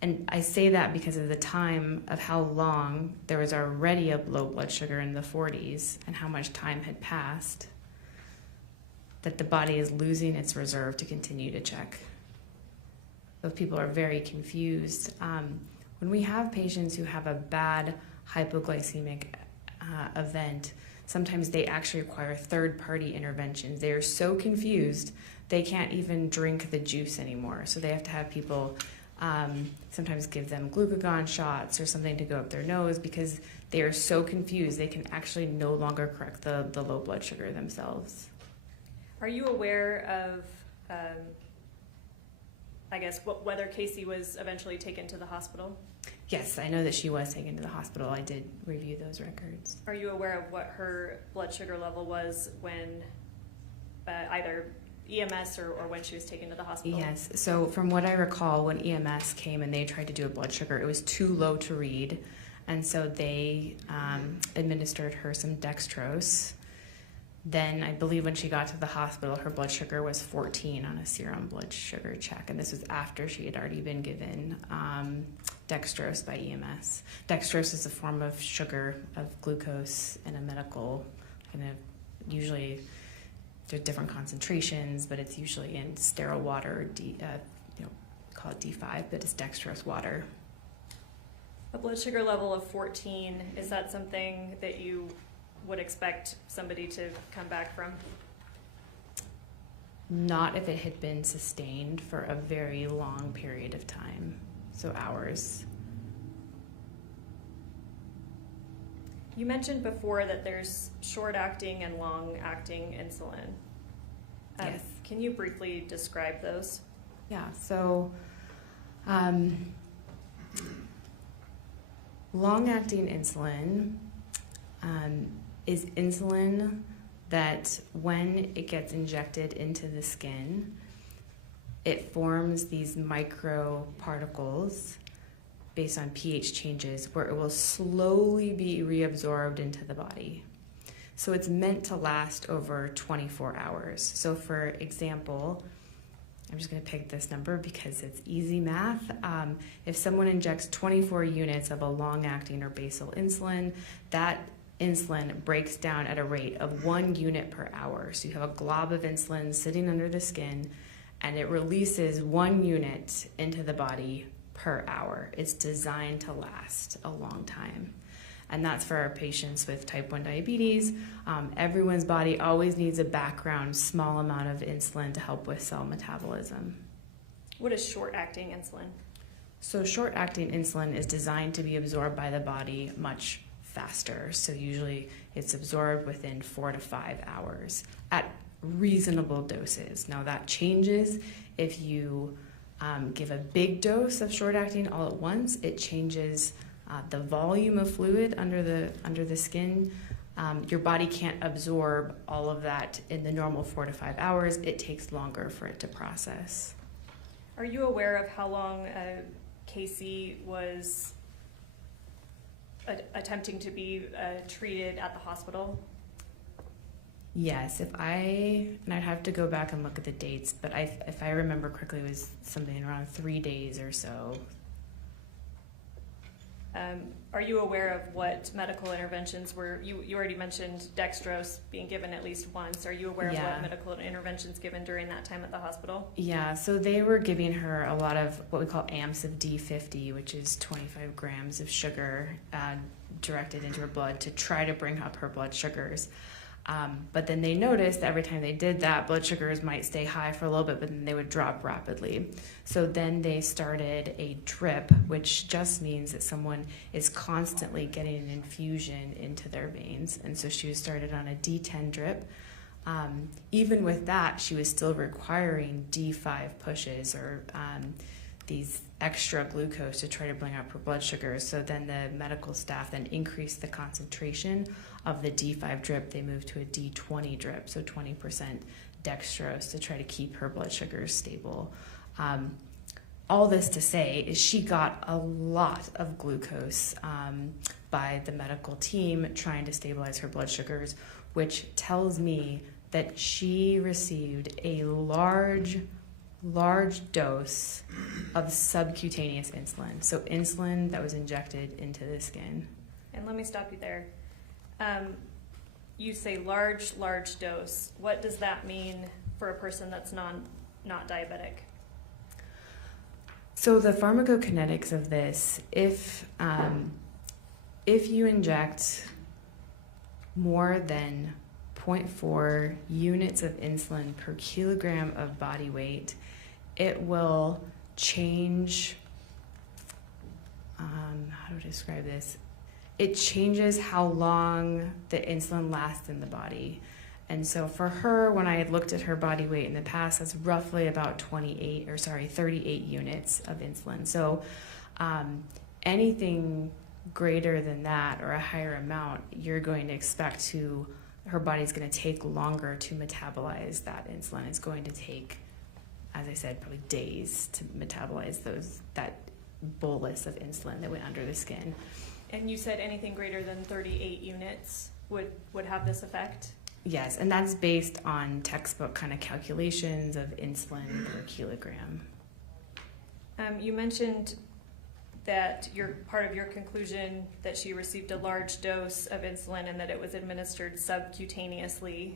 And I say that because of the time of how long there was already a low blood sugar in the 40s and how much time had passed, that the body is losing its reserve to continue to check. Those people are very confused. When we have patients who have a bad hypoglycemic event, sometimes they actually require third-party interventions. They are so confused, they can't even drink the juice anymore. So they have to have people sometimes give them glucagon shots or something to go up their nose because they are so confused they can actually no longer correct the low blood sugar themselves. Are you aware of, I guess, whether Casey was eventually taken to the hospital? Yes, I know that she was taken to the hospital. I did review those records. Are you aware of what her blood sugar level was when either EMS or when she was taken to the hospital? Yes, so from what I recall, when EMS came and they tried to do a blood sugar, it was too low to read, and so they administered her some dextrose. Then I believe when she got to the hospital, her blood sugar was 14 on a serum blood sugar check, and this was after she had already been given dextrose by EMS. Dextrose is a form of sugar, of glucose in a medical kind of, usually there's different concentrations, but it's usually in sterile water, call it D5, but it's dextrose water. A blood sugar level of 14, is that something that you would expect somebody to come back from? Not if it had been sustained for a very long period of time, so hours. You mentioned before that there's short-acting and long-acting insulin. Yes. Can you briefly describe those? Yeah, so long-acting insulin is insulin that when it gets injected into the skin, it forms these microparticles based on pH changes where it will slowly be reabsorbed into the body. So it's meant to last over 24 hours. So for example, I'm just going to pick this number because it's easy math. If someone injects 24 units of a long-acting or basal insulin, that insulin breaks down at a rate of 1 unit per hour. So you have a glob of insulin sitting under the skin, and it releases 1 unit into the body per hour. It's designed to last a long time. And that's for our patients with type 1 diabetes. Everyone's body always needs a background small amount of insulin to help with cell metabolism. What is short-acting insulin? So short-acting insulin is designed to be absorbed by the body much faster. So usually it's absorbed within 4 to 5 hours at reasonable doses. Now that changes if you give a big dose of short-acting all at once. It changes the volume of fluid under the skin. Your body can't absorb all of that in the normal 4 to 5 hours. It takes longer for it to process. Are you aware of how long Casey was attempting to be treated at the hospital? Yes, and I'd have to go back and look at the dates, but if I remember correctly, it was something around 3 days or so. Are you aware of what medical interventions were? You already mentioned dextrose being given at least once. Are you aware of what medical interventions given during that time at the hospital? Yeah, so they were giving her a lot of what we call amps of D50, which is 25 grams of sugar directed into her blood to try to bring up her blood sugars. But then they noticed that every time they did that, blood sugars might stay high for a little bit, but then they would drop rapidly. So then they started a drip, which just means that someone is constantly getting an infusion into their veins. And so she was started on a D10 drip. Even with that, she was still requiring D5 pushes or these extra glucose to try to bring up her blood sugars. So then the medical staff then increased the concentration of the D5 drip. They moved to a D20 drip, so 20% dextrose to try to keep her blood sugars stable. All this to say is she got a lot of glucose by the medical team trying to stabilize her blood sugars, which tells me that she received a large dose of subcutaneous insulin. So insulin that was injected into the skin. And let me stop you there. You say large dose. What does that mean for a person that's not diabetic? So the pharmacokinetics of this, if you inject more than 0.4 units of insulin per kilogram of body weight, it will change, how do I describe this? It changes how long the insulin lasts in the body. And so for her, when I had looked at her body weight in the past, that's roughly about 38 units of insulin. So anything greater than that or a higher amount, you're going to expect her body's going to take longer to metabolize that insulin. It's going to take, as I said, probably days to metabolize that bolus of insulin that went under the skin. And you said anything greater than 38 units would have this effect? Yes, and that's based on textbook kind of calculations of insulin per kilogram. You mentioned that part of your conclusion that she received a large dose of insulin and that it was administered subcutaneously.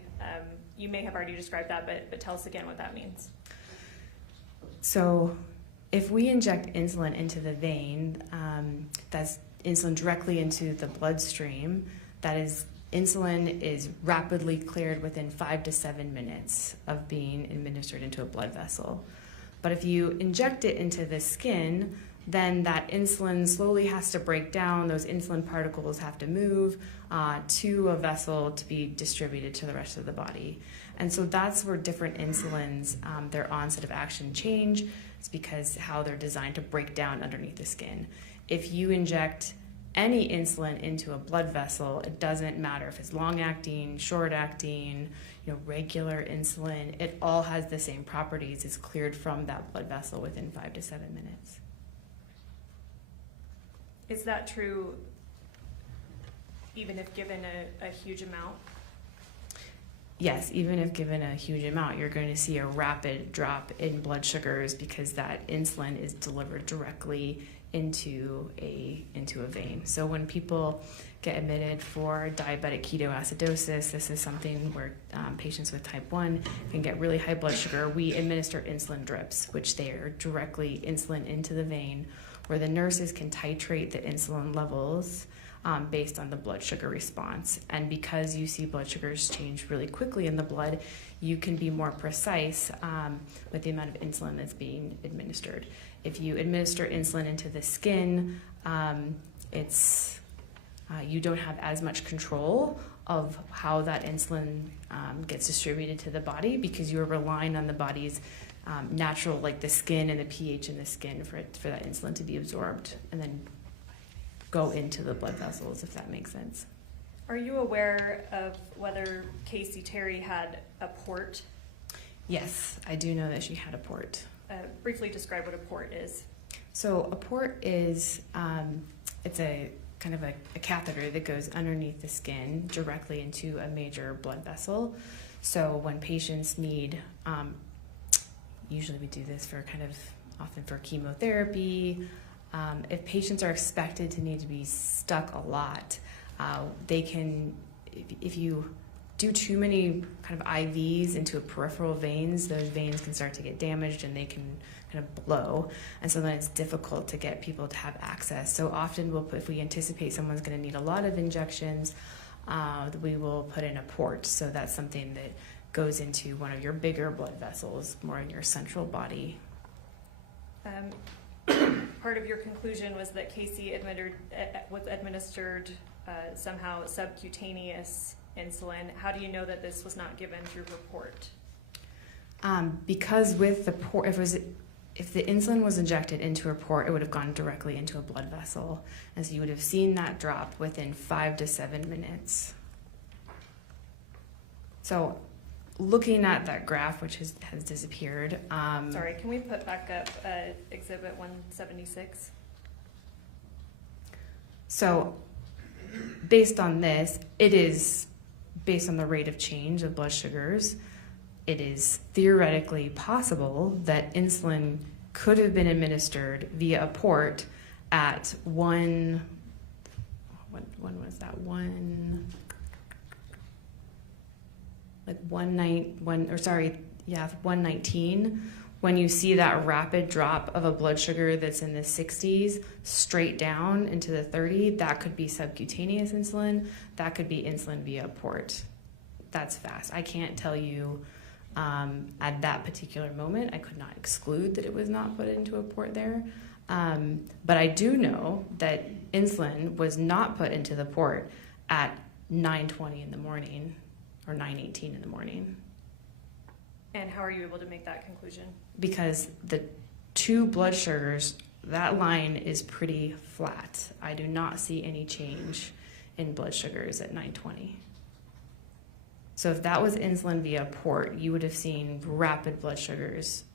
You may have already described that, but tell us again what that means. So if we inject insulin into the vein, that's insulin directly into the bloodstream, insulin is rapidly cleared within 5 to 7 minutes of being administered into a blood vessel. But if you inject it into the skin, then that insulin slowly has to break down. Those insulin particles have to move to a vessel to be distributed to the rest of the body. And so that's where different insulins, their onset of action change. It's because how they're designed to break down underneath the skin. If you inject any insulin into a blood vessel, it doesn't matter if it's long-acting, short-acting, regular insulin, it all has the same properties. It's cleared from that blood vessel within 5 to 7 minutes. Is that true even if given a huge amount? Yes, even if given a huge amount, you're going to see a rapid drop in blood sugars because that insulin is delivered directly into a vein. So when people get admitted for diabetic ketoacidosis, this is something where patients with type 1 can get really high blood sugar. We administer insulin drips, which they are directly insulin into the vein, where the nurses can titrate the insulin levels based on the blood sugar response. And because you see blood sugars change really quickly in the blood, you can be more precise with the amount of insulin that's being administered. If you administer insulin into the skin, it's you don't have as much control of how that insulin gets distributed to the body because you're relying on the body's natural, like the skin and the pH in the skin for that insulin to be absorbed and then go into the blood vessels, if that makes sense. Are you aware of whether Casey Terry had a port? Yes, I do know that she had a port. Briefly describe what a port is. So a port is, it's a kind of a catheter that goes underneath the skin directly into a major blood vessel. So when patients need, usually we do this for kind of often for chemotherapy, if patients are expected to need to be stuck a lot, they can, if you do too many kind of IVs into peripheral veins, those veins can start to get damaged and they can kind of blow. And so then it's difficult to get people to have access. So often if we anticipate someone's going to need a lot of injections, we will put in a port. So that's something that goes into one of your bigger blood vessels, more in your central body. Part of your conclusion was that Casey was administered somehow subcutaneous insulin. How do you know that this was not given through her port? Because with the port, if the insulin was injected into her port, it would have gone directly into a blood vessel. And so you would have seen that drop within 5 to 7 minutes. So looking at that graph, which has disappeared. Sorry, can we put back up Exhibit 176? So based on this, it is based on the rate of change of blood sugars, it is theoretically possible that insulin could have been administered via a port at 119, when you see that rapid drop of a blood sugar that's in the 60s straight down into the 30, that could be subcutaneous insulin. That could be insulin via a port. That's fast. I can't tell you at that particular moment. I could not exclude that it was not put into a port there. But I do know that insulin was not put into the port at 9:20 in the morning or 9:18 in the morning. And how are you able to make that conclusion? Because the two blood sugars, that line is pretty flat. I do not see any change in blood sugars at 9:20. So if that was insulin via port, you would have seen rapid blood sugars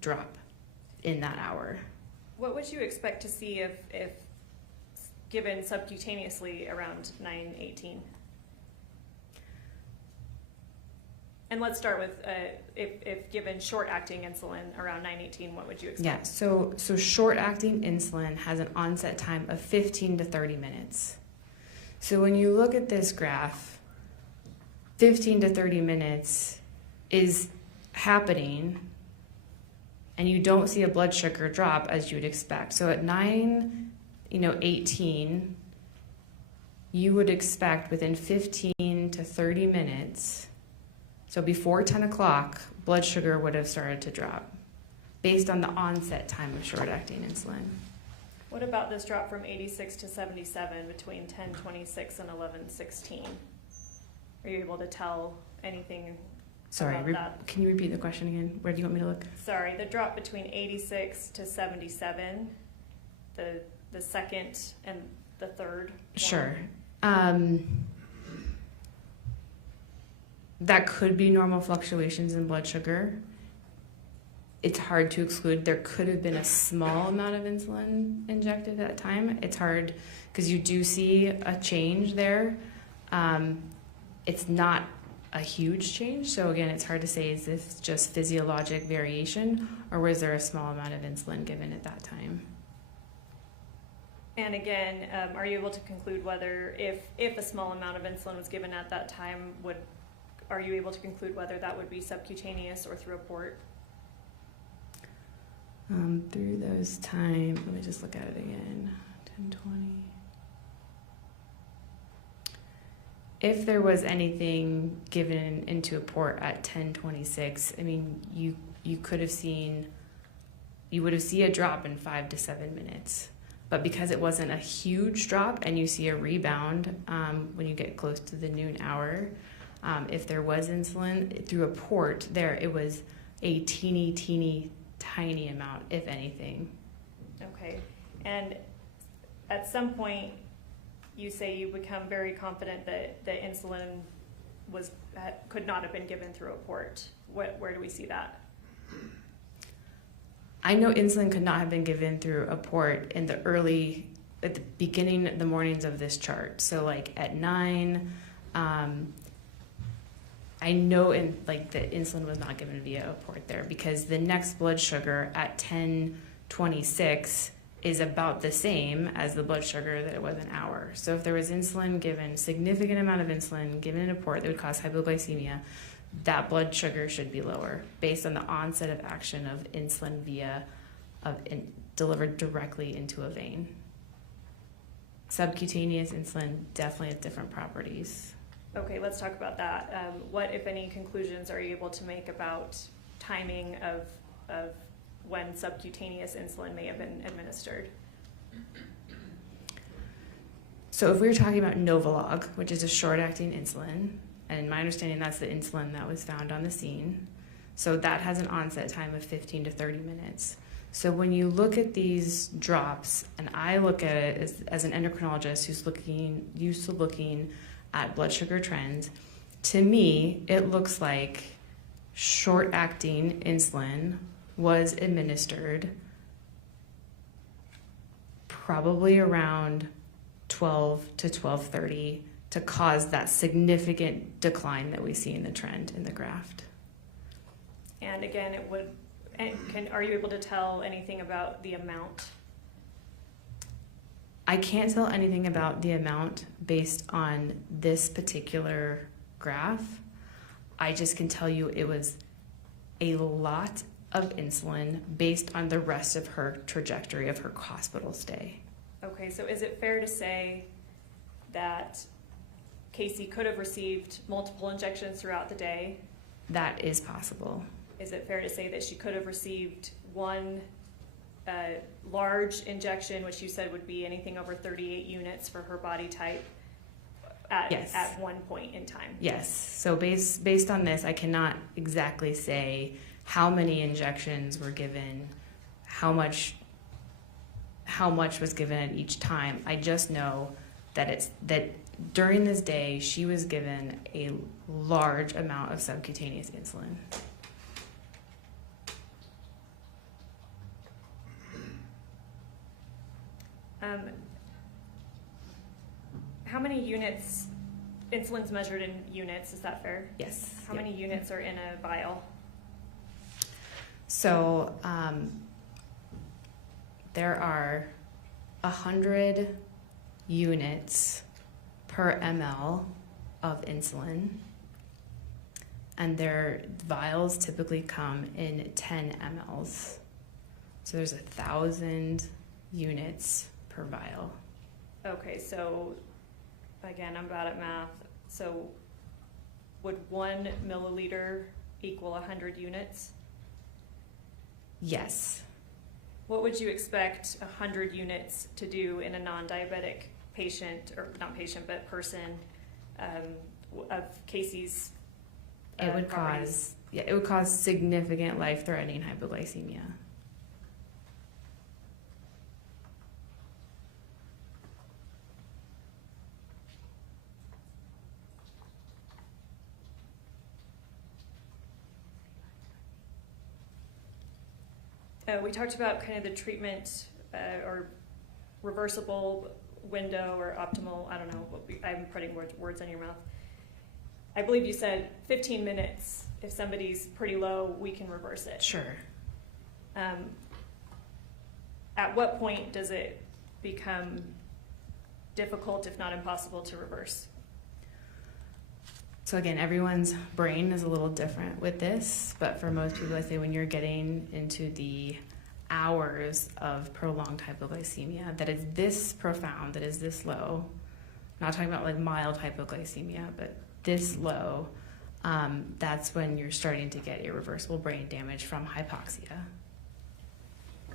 drop in that hour. What would you expect to see if given subcutaneously around 9:18? And let's start with if given short-acting insulin around 9:18, what would you expect? Yeah, so short-acting insulin has an onset time of 15 to 30 minutes. So when you look at this graph, 15 to 30 minutes is happening and you don't see a blood sugar drop as you would expect. So at 9:18, you would expect within 15 to 30 minutes, so before 10 o'clock, blood sugar would have started to drop based on the onset time of short-acting insulin. What about this drop from 86 to 77 between 10:26 and 11:16? Are you able to tell anything Sorry, about that? Can you repeat the question again? Where do you want me to look? Sorry, the drop between 86 to 77, the second and the third one. Sure. That could be normal fluctuations in blood sugar. It's hard to exclude. There could have been a small amount of insulin injected at that time. It's hard because you do see a change there. It's not a huge change. So again, it's hard to say, is this just physiologic variation or was there a small amount of insulin given at that time? And again, are you able to conclude whether if a small amount of insulin was given at that time, are you able to conclude whether that would be subcutaneous or through a port? Through those times, let me just look at it again. 10:20. If there was anything given into a port at 10:26, I mean, you would have seen a drop in 5 to 7 minutes. But because it wasn't a huge drop and you see a rebound when you get close to the noon hour, if there was insulin through a port there, it was a teeny tiny amount, if anything. Okay. And at some point, you say you become very confident that the insulin could not have been given through a port. Where do we see that? I know insulin could not have been given through a port at the beginning, the mornings of this chart. So like at 9, I know the insulin was not given via a port there, because the next blood sugar at 10:26 is about the same as the blood sugar that it was an hour. So if there was insulin given, significant amount of insulin given in a port that would cause hypoglycemia, that blood sugar should be lower based on the onset of action of insulin delivered directly into a vein. Subcutaneous insulin definitely has different properties. Okay, let's talk about that. What, if any, conclusions are you able to make about timing of when subcutaneous insulin may have been administered? So if we were talking about Novolog, which is a short-acting insulin, and in my understanding that's the insulin that was found on the scene, so that has an onset time of 15 to 30 minutes. So when you look at these drops, and I look at it as an endocrinologist who's used to looking at blood sugar trends, to me, it looks like short-acting insulin was administered probably around 12 to 12:30 to cause that significant decline that we see in the trend in the graph. And again, are you able to tell anything about the amount? I can't tell anything about the amount based on this particular graph. I just can tell you it was a lot of insulin based on the rest of her trajectory of her hospital stay. Okay, so is it fair to say that Casey could have received multiple injections throughout the day? That is possible. Is it fair to say that she could have received one large injection, which you said would be anything over 38 units for her body type at one point in time? Yes. So based on this, I cannot exactly say how many injections were given, how much was given at each time. I just know that during this day she was given a large amount of subcutaneous insulin. How many units? Insulin's measured in units, is that fair? Yes. How many units are in a vial? So there are 100 units per ml of insulin, and their vials typically come in 10 mLs. So there's 1,000 units per vial. Okay, so again, I'm bad at math. So would 1 milliliter equal 100 units? Yes. What would you expect 100 units to do in a non-diabetic patient, or not patient, but person of Casey's It would properties? cause significant life-threatening hypoglycemia. We talked about kind of the treatment or reversible window or optimal, I don't know, I'm putting words in your mouth. I believe you said 15 minutes. If somebody's pretty low, we can reverse it. Sure. At what point does it become difficult, if not impossible, to reverse? So again, everyone's brain is a little different with this, but for most people, I say when you're getting into the hours of prolonged hypoglycemia that is this profound, that is this low, not talking about like mild hypoglycemia, but this low, that's when you're starting to get irreversible brain damage from hypoxia.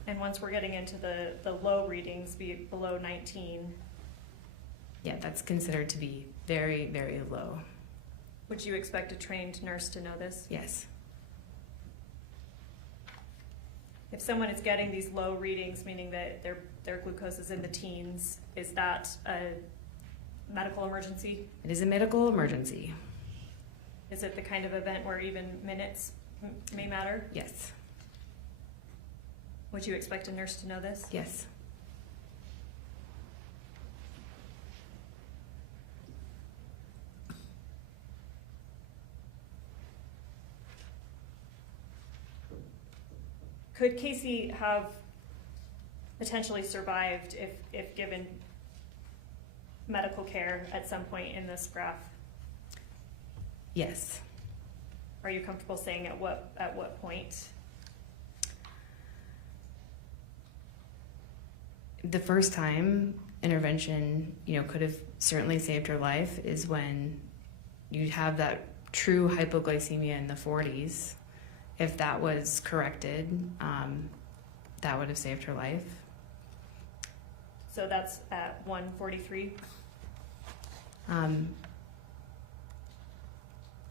And once we're getting into the low readings, be below 19, Yeah, that's considered to be very, very low. would you expect a trained nurse to know this? Yes. If someone is getting these low readings, meaning that their glucose is in the teens, is that a medical emergency? It is a medical emergency. Is it the kind of event where even minutes may matter? Yes. Would you expect a nurse to know this? Yes. Could Casey have potentially survived if given medical care at some point in this graph? Yes. Are you comfortable saying at what point? The first time intervention, could have certainly saved her life is when you have that true hypoglycemia in the 40s. If that was corrected, that would have saved her life. So that's at 143?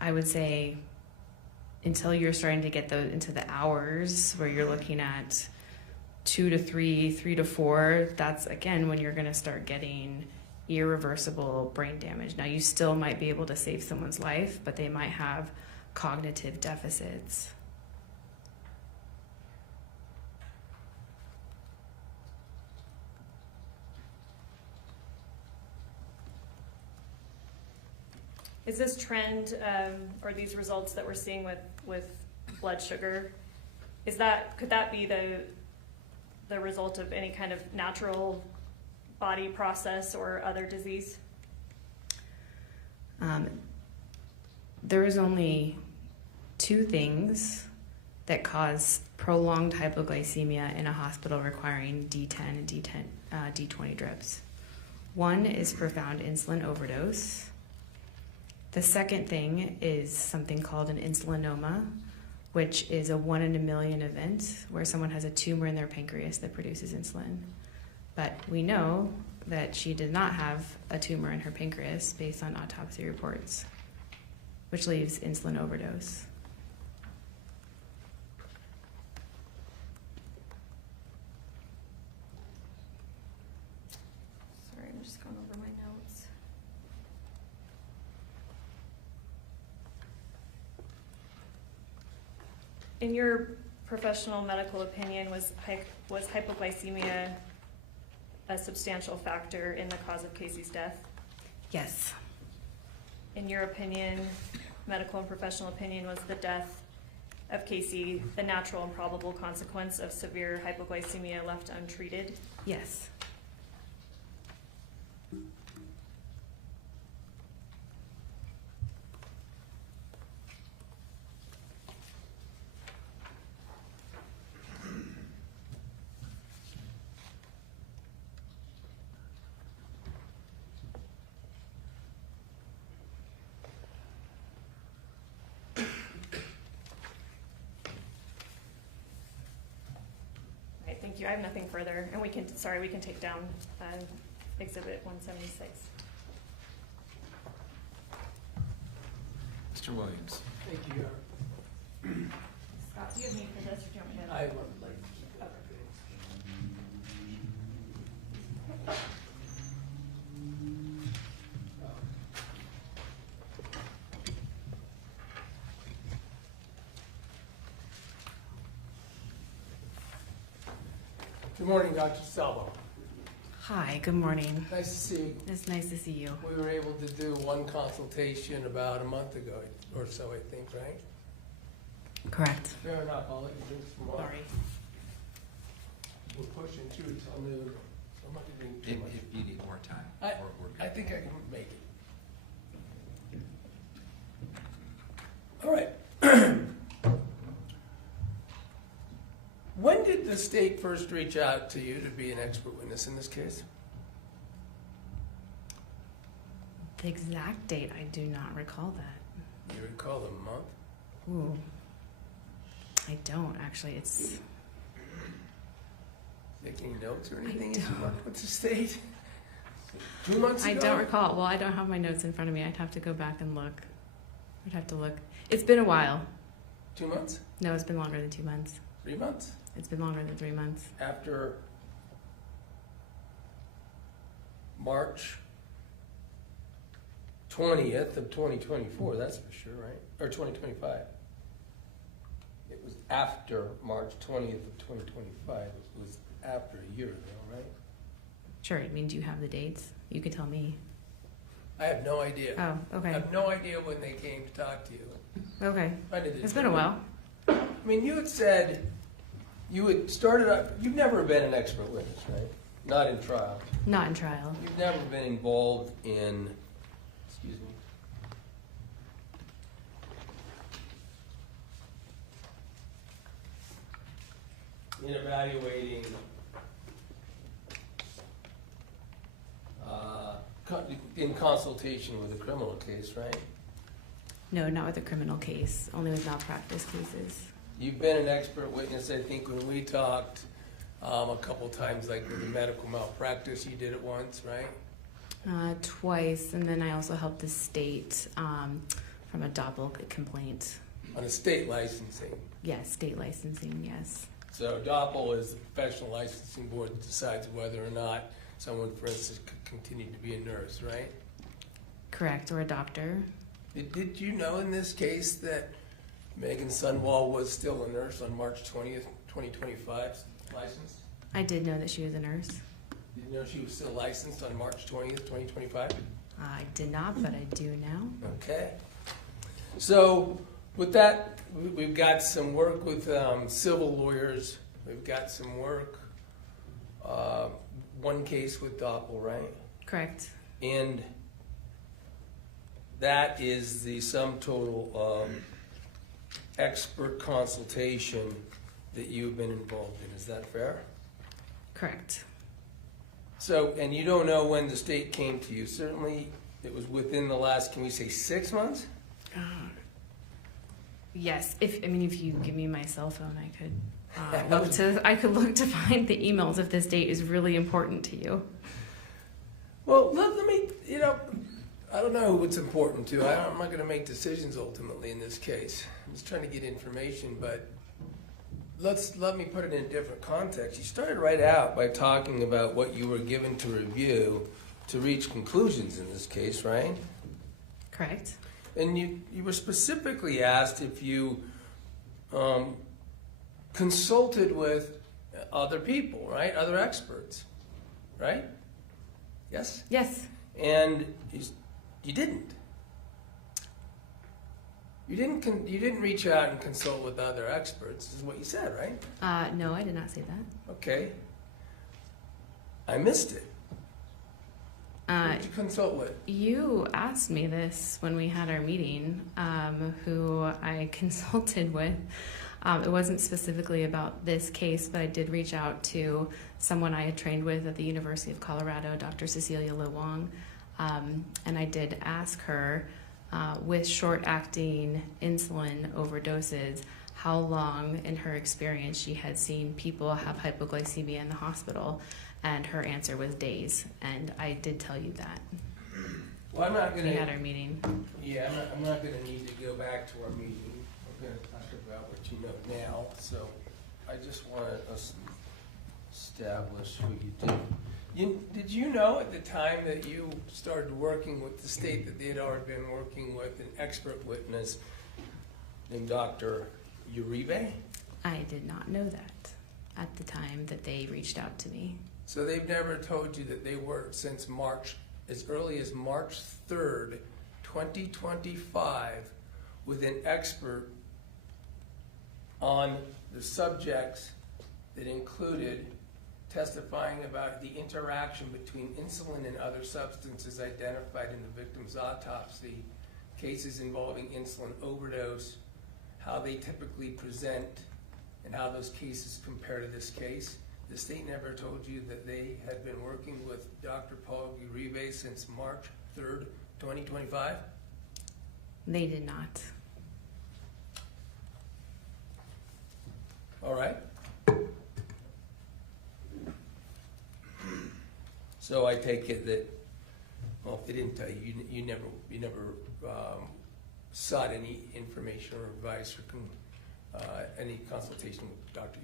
I would say until you're starting to get into the hours where you're looking at 2 to 3, 3 to 4, that's again when you're going to start getting irreversible brain damage. Now you still might be able to save someone's life, but they might have cognitive deficits. Is this trend or these results that we're seeing with blood sugar, could that be the result of any kind of natural body process or other disease? There is only 2 things that cause prolonged hypoglycemia in a hospital requiring D10 and D20 drips. One is profound insulin overdose. The second thing is something called an insulinoma, which is a 1 in a million event where someone has a tumor in their pancreas that produces insulin. But we know that she did not have a tumor in her pancreas based on autopsy reports, which leaves insulin overdose. Sorry, I'm just going over my notes. In your professional medical opinion, was hypoglycemia a substantial factor in the cause of Casey's death? Yes. In your opinion, medical and professional opinion, was the death of Casey the natural and probable consequence of severe hypoglycemia left untreated? Yes. All right, thank you. I have nothing further, and we can take down Exhibit 176. Mr. Williams. Thank you. Scott, do you have any for this, or do you want me to? I would like to keep that. Good morning, Dr. DeSalvo. Hi, good morning. Nice to see you. It's nice to see you. We were able to do one consultation about a month ago or so, I think, right? Correct. Fair enough, I'll let you drink some more. Sorry. We're pushing through till noon. I'm not doing If, too much. if you need more time, I- we're good. I think I can make it. All right. When did the state first reach out to you to be an expert witness in this case? The exact date, I do not recall that. You recall the month? Ooh. I don't, actually. It's make any notes or anything as you work with the state? 2 months ago? I don't recall. Well, I don't have my notes in front of me. I'd have to go back and look. I'd have to look. It's been a while. 2 months? No, it's been longer than 2 months. 3 months? It's been longer than 3 months. After March 20th of 2024, that's for sure, right? Or 2025. It was after March 20th of 2025. It was after a year ago, right? Sure. I mean, do you have the dates? You could tell me. I have no idea. Oh, I okay. have no idea when they came to talk to you. Okay. I did It's been a while. I mean, you had said you had started up, you've never been an expert witness, right? Not in trial. Not in trial. You've never been involved in, excuse me, in evaluating in consultation with a criminal case, right? No, not with a criminal case. Only with malpractice cases. You've been an expert witness, I think, when we talked a couple times, like with the medical malpractice, you did it once, right? Twice, and then I also helped the state from a doppel complaint. On a state licensing. Yes, state licensing, yes. So DOPL is the professional licensing board that decides whether or not someone, for instance, could continue to be a nurse, right? Correct, or a doctor. Did you know in this case that Meggan Sundwall was still a nurse on March 20th, 2025, licensed? I did know that she was a nurse. Did you know she was still licensed on March 20th, 2025? I did not, but I do now. Okay. So with that, we've got some work with civil lawyers. We've got some work, one case with DOPL, right? Correct. And that is the sum total expert consultation that you've been involved in. Is that fair? Correct. So, and you don't know when the state came to you. Certainly, it was within the last, can we say 6 months? Yes, if you give me my cell phone, I could look to find the emails if this date is really important to you. Well, let me, I don't know what's important to. I'm not going to make decisions ultimately in this case. I'm just trying to get information, but let me put it in a different context. You started right out by talking about what you were given to review to reach conclusions in this case, right? Correct. And you were specifically asked if you consulted with other people, right? Other experts, right? Yes? Yes. And you didn't. You didn't reach out and consult with other experts, is what you said, right? No, I did not say that. Okay. I missed it. Who did you consult with? You asked me this when we had our meeting, who I consulted with. It wasn't specifically about this case, but I did reach out to someone I had trained with at the University of Colorado, Dr. Cecilia Lewong, and I did ask her, with short-acting insulin overdoses, how long in her experience she had seen people have hypoglycemia in the hospital, and her answer was days, and I did tell you that. Well, I'm not going We to. had our meeting. Yeah, I'm not going to need to go back to our meeting. I'm going to talk about what you know now. So I just want to establish who you did. Did you know at the time that you started working with the state that they had already been working with an expert witness named Dr. Uribe? I did not know that at the time that they reached out to me. So they've never told you that they worked since March, as early as March 3rd, 2025, with an expert on the subjects that included testifying about the interaction between insulin and other substances identified in the victim's autopsy, cases involving insulin overdose, how they typically present, and how those cases compare to this case. The state never told you that they had been working with Dr. Paul Uribe since March 3rd, 2025? They did not. All right. So I take it that, well, if they didn't tell you, you never sought any information or advice or any consultation with Dr.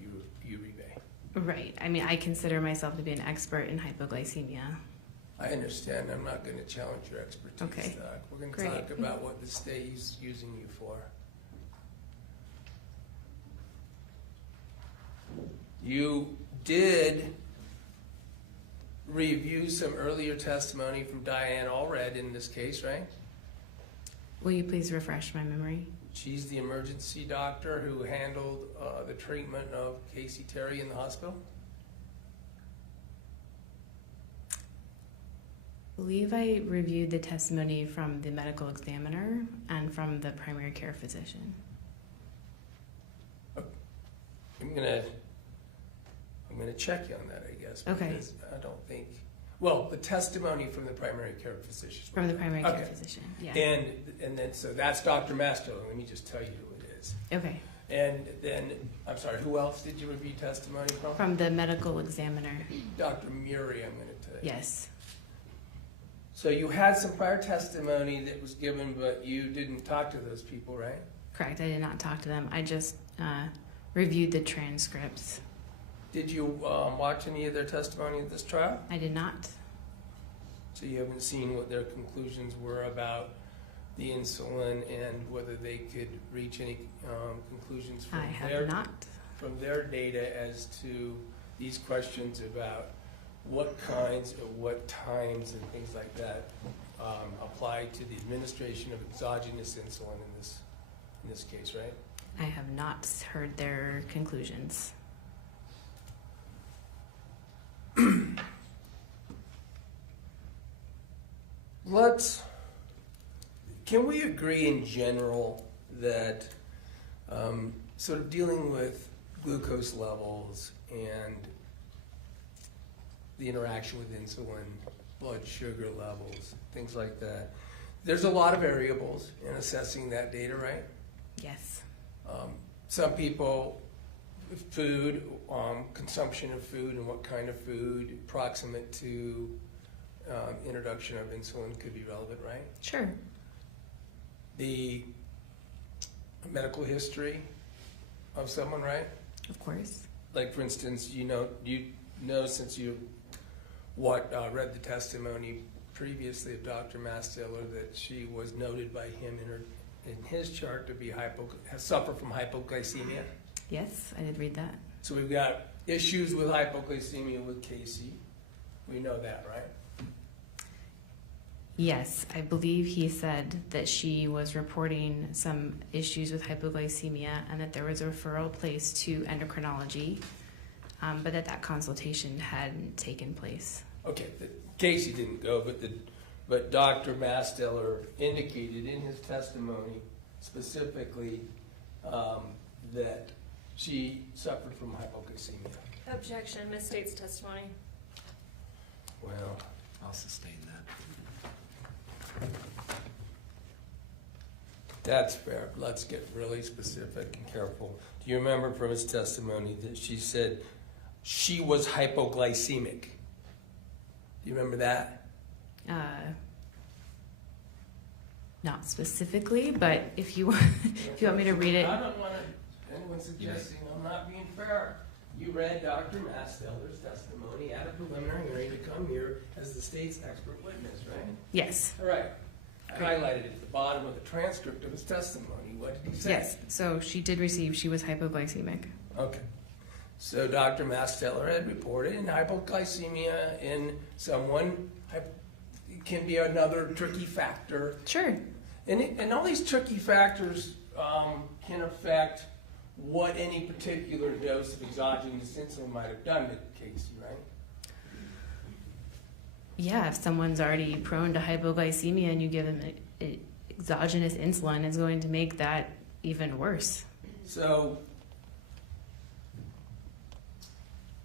Uribe. Right. I mean, I consider myself to be an expert in hypoglycemia. I understand. I'm not going to challenge your expertise, Okay. Doc. We're going to Great. talk about what the state is using you for. You did review some earlier testimony from Diane Allred in this case, right? Will you please refresh my memory? She's the emergency doctor who handled the treatment of Casey Terry in the hospital. I believe I reviewed the testimony from the medical examiner and from the primary care physician. I'm gonna check you on that, I guess. Okay. Because I don't think, well, the testimony from the primary care physician. From the primary care Okay. physician, yeah. And then, so that's Dr. Masto. Let me just tell you who it is. Okay. And then, I'm sorry, who else did you review testimony from? From the medical examiner, Dr. Muri, I'm gonna tell you. yes. So you had some prior testimony that was given, but you didn't talk to those people, right? Correct, I did not talk to them. I just reviewed the transcripts. Did you watch any of their testimony at this trial? I did not. So you haven't seen what their conclusions were about the insulin and whether they could reach any conclusions I have not. from their data as to these questions about what kinds at what times and things like that apply to the administration of exogenous insulin in this case, right? I have not heard their conclusions. Can we agree in general that sort of dealing with glucose levels and the interaction with insulin, blood sugar levels, things like that, there's a lot of variables in assessing that data, right? Yes. Some people, food, consumption of food and what kind of food proximate to introduction of insulin could be relevant, right? Sure. The medical history of someone, right? Of course. Like, for instance, you know since you read the testimony previously of Dr. Mastiller that she was noted by him in his chart to be suffer from hypoglycemia. Yes, I did read that. So we've got issues with hypoglycemia with Casey. We know that, right? Yes, I believe he said that she was reporting some issues with hypoglycemia and that there was a referral placed to endocrinology, but that consultation hadn't taken place. Okay, Casey didn't go, but Dr. Mastiller indicated in his testimony specifically that she suffered from hypoglycemia. Objection, misstates testimony. Well, I'll sustain that. that's fair. Let's get really specific and careful. Do you remember from his testimony that she said she was hypoglycemic? Do you remember that? Not specifically, but if you want, if you want me to read it. I don't want anyone suggesting I'm not being fair. You read Dr. Mastiller's testimony at a preliminary hearing to come here as the state's expert witness, right? Yes. All right. I highlighted at the bottom of the transcript of his testimony. What did he say? Yes. So she was hypoglycemic. Okay. So Dr. Mastiller had reported hypoglycemia in someone can be another tricky factor. Sure. And all these tricky factors can affect what any particular dose of exogenous insulin might have done to Casey, right? Yeah, if someone's already prone to hypoglycemia and you give them exogenous insulin, it's going to make that even worse. So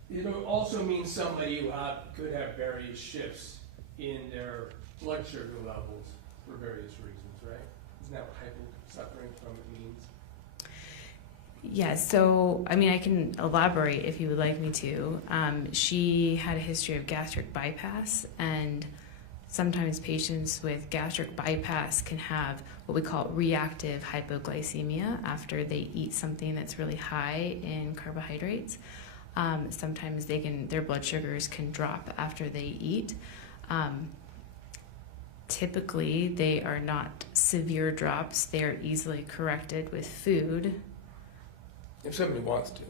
it also means somebody who could have various shifts in their blood sugar levels for various reasons, right? Isn't that what suffering from it means? Yeah, so I mean, I can elaborate if you would like me to. She had a history of gastric bypass, and sometimes patients with gastric bypass can have what we call reactive hypoglycemia after they eat something that's really high in carbohydrates. Sometimes their blood sugars can drop after they eat. Typically, they are not severe drops. They are easily corrected with food. If somebody wants to.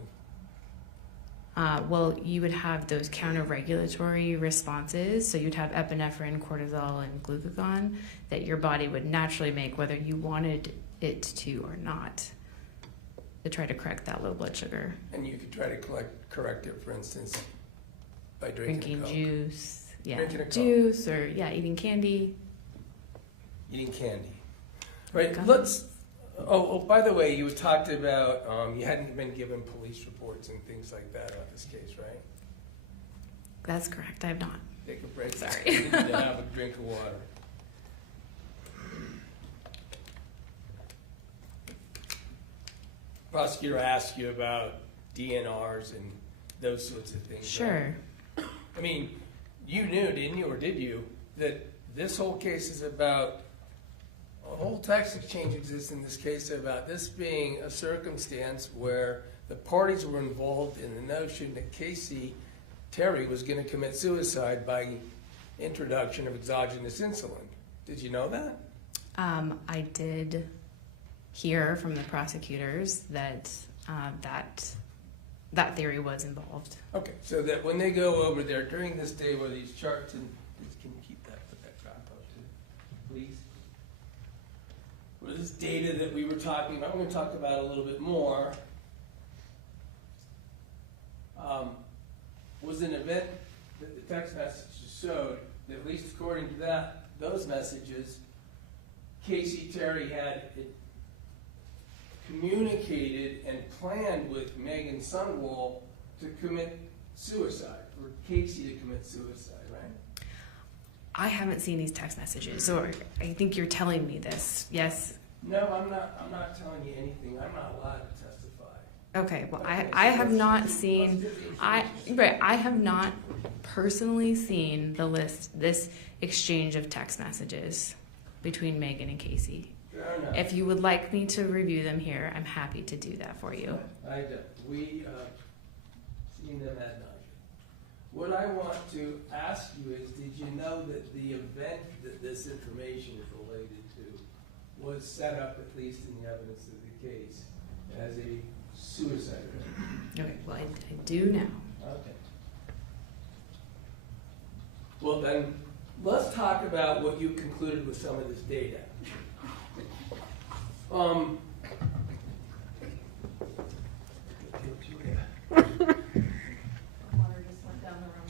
Well, you would have those counter-regulatory responses. So you'd have epinephrine, cortisol, and glucagon that your body would naturally make whether you wanted it to or not to try to correct that low blood sugar. And you could try to correct it, for instance, by drinking Coke. Juice. Yeah, Drinking a Coke. juice or eating candy. Eating candy. Right, Okay. let's, by the way, you talked about, you hadn't been given police reports and things like that on this case, right? That's correct. I have not. Take a break. Sorry. You need to have a drink of water. Prosecutor asked you about DNRs and those sorts of things. Sure. Right? I mean, you knew, didn't you, or did you, that this whole case is about, a whole tax exchange exists in this case about this being a circumstance where the parties were involved in the notion that Terry was going to commit suicide by introduction of exogenous insulin. Did you know that? I did hear from the prosecutors that that theory was involved. Okay, so that when they go over there during this day where these charts and can you keep that, put that drop up too, please? Where this data that we were talking about, I'm going to talk about a little bit more. Was an event that the text messages showed that, at least according to those messages, Terry had communicated and planned with Meggan Sundwall to commit suicide, or Casey to commit suicide, right? I haven't seen these text messages, or I think you're telling me this. Yes. No, I'm not telling you anything. I'm not allowed to testify. Okay. Well, Okay, I so have let's not just- seen. let's get the information. I have not personally seen this exchange of text messages between Meggan and Casey. Fair enough. If you would like me to review them here, I'm happy to do that for you. I don't. We seen them at night. What I want to ask you is, did you know that the event that this information is related to was set up, at least in the evidence of the case, as a suicide event? Okay. Well, I do now. Okay. Well then, let's talk about what you concluded with some of this data. Water just went down the room.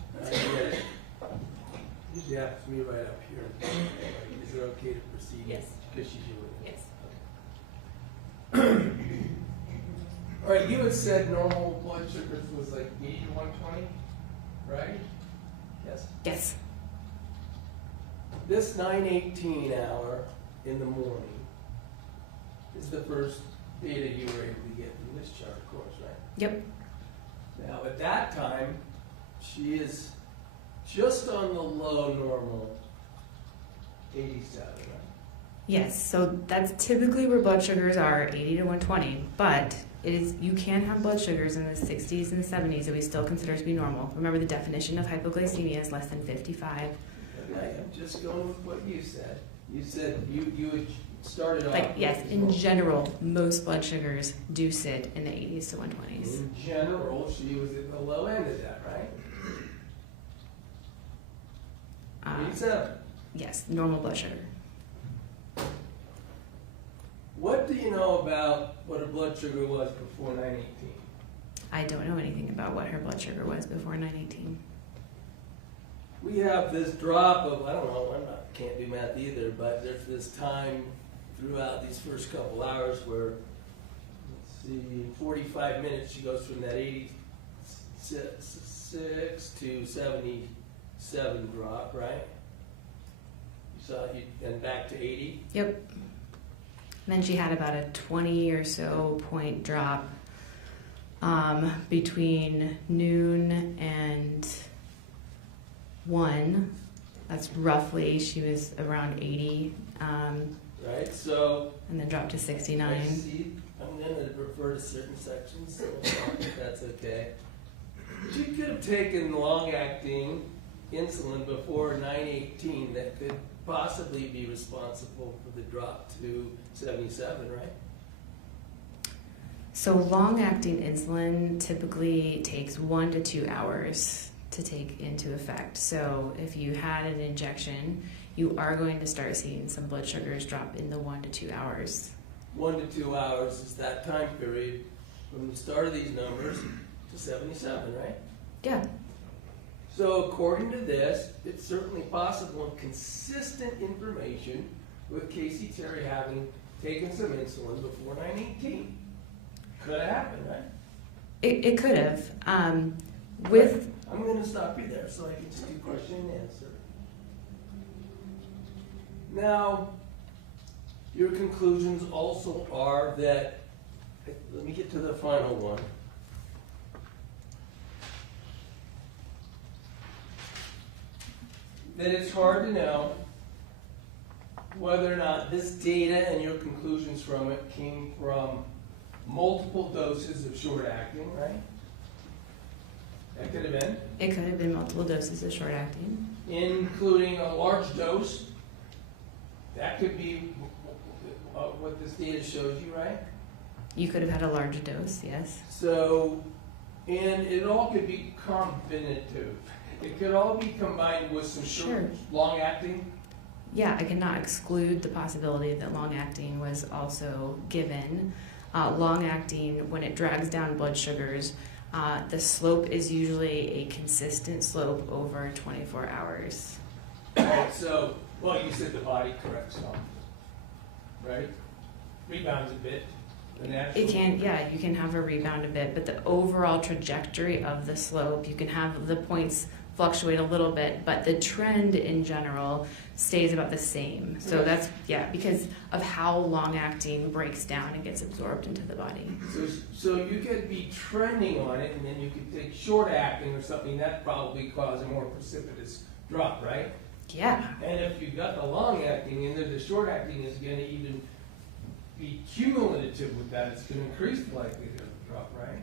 Yeah, it's me right up here. Is it okay to proceed? Yes. Because she's your witness. Yes. All right, you had said normal blood sugar was like 80 to 120, right? Yes. Yes. This 9:18 hour in the morning is the first data you were able to get from this chart, of course, right? Yep. Now, at that time, she is just on the low normal 87, right? Yes. So that's typically where blood sugars are, 80 to 120. But you can have blood sugars in the 60s and 70s that we still consider to be normal. Remember, the definition of hypoglycemia is less than 55. I am just going with what you said. You said you had started off. Like, yes, in general, most blood sugars do sit in the 80s to 120s. In general, she was at the low end of that, right? 87. Yes, normal blood sugar. What do you know about what her blood sugar was before 9:18? I don't know anything about what her blood sugar was before 9:18. We have this drop of, I don't know, can't do math either, but there's this time throughout these first couple hours where, let's see, 45 minutes she goes from that 86 to 77 drop, right? And back to 80? Yep. And then she had about a 20 or so point drop between noon and 1. That's roughly, she was around 80, Right, so. and then dropped to 69. I see, I'm gonna refer to certain sections, so if that's okay. She could have taken long-acting insulin before 918 that could possibly be responsible for the drop to 77, right? So long-acting insulin typically takes 1 to 2 hours to take into effect. So if you had an injection, you are going to start seeing some blood sugars drop in the 1 to 2 hours. 1 to 2 hours is that time period from the start of these numbers to 77, right? Yeah, So according to this, it's certainly possible and consistent information with Casey Terry having taken some insulin before 918. Could have happened, right? it could have. With I'm going to stop you there so I can just do question and answer. Now, your conclusions also are that, let me get to the final one. That it's hard to know whether or not this data and your conclusions from it came from multiple doses of short-acting, right? That could have been. It could have been multiple doses of short-acting. Including a large dose. That could be what this data shows you, right? You could have had a larger dose, yes. So, and it all could be combinative. It could all be combined with some Sure. long-acting. Yeah, I cannot exclude the possibility that long-acting was also given. Long-acting, when it drags down blood sugars, the slope is usually a consistent slope over 24 hours. Right, so, well, you said the body corrects some, right? Rebounds a bit. The natural. It can, yeah, you can have a rebound a bit, but the overall trajectory of the slope, you can have the points fluctuate a little bit, but the trend in general stays about the same. So that's, yeah, because of how long-acting breaks down and gets absorbed into the body. So you could be trending on it, and then you could take short-acting or something, that probably cause a more precipitous drop, right? Yeah, And if you got the long-acting in there, the short-acting is gonna even be cumulative with that, it's gonna increase the likelihood of a drop, right?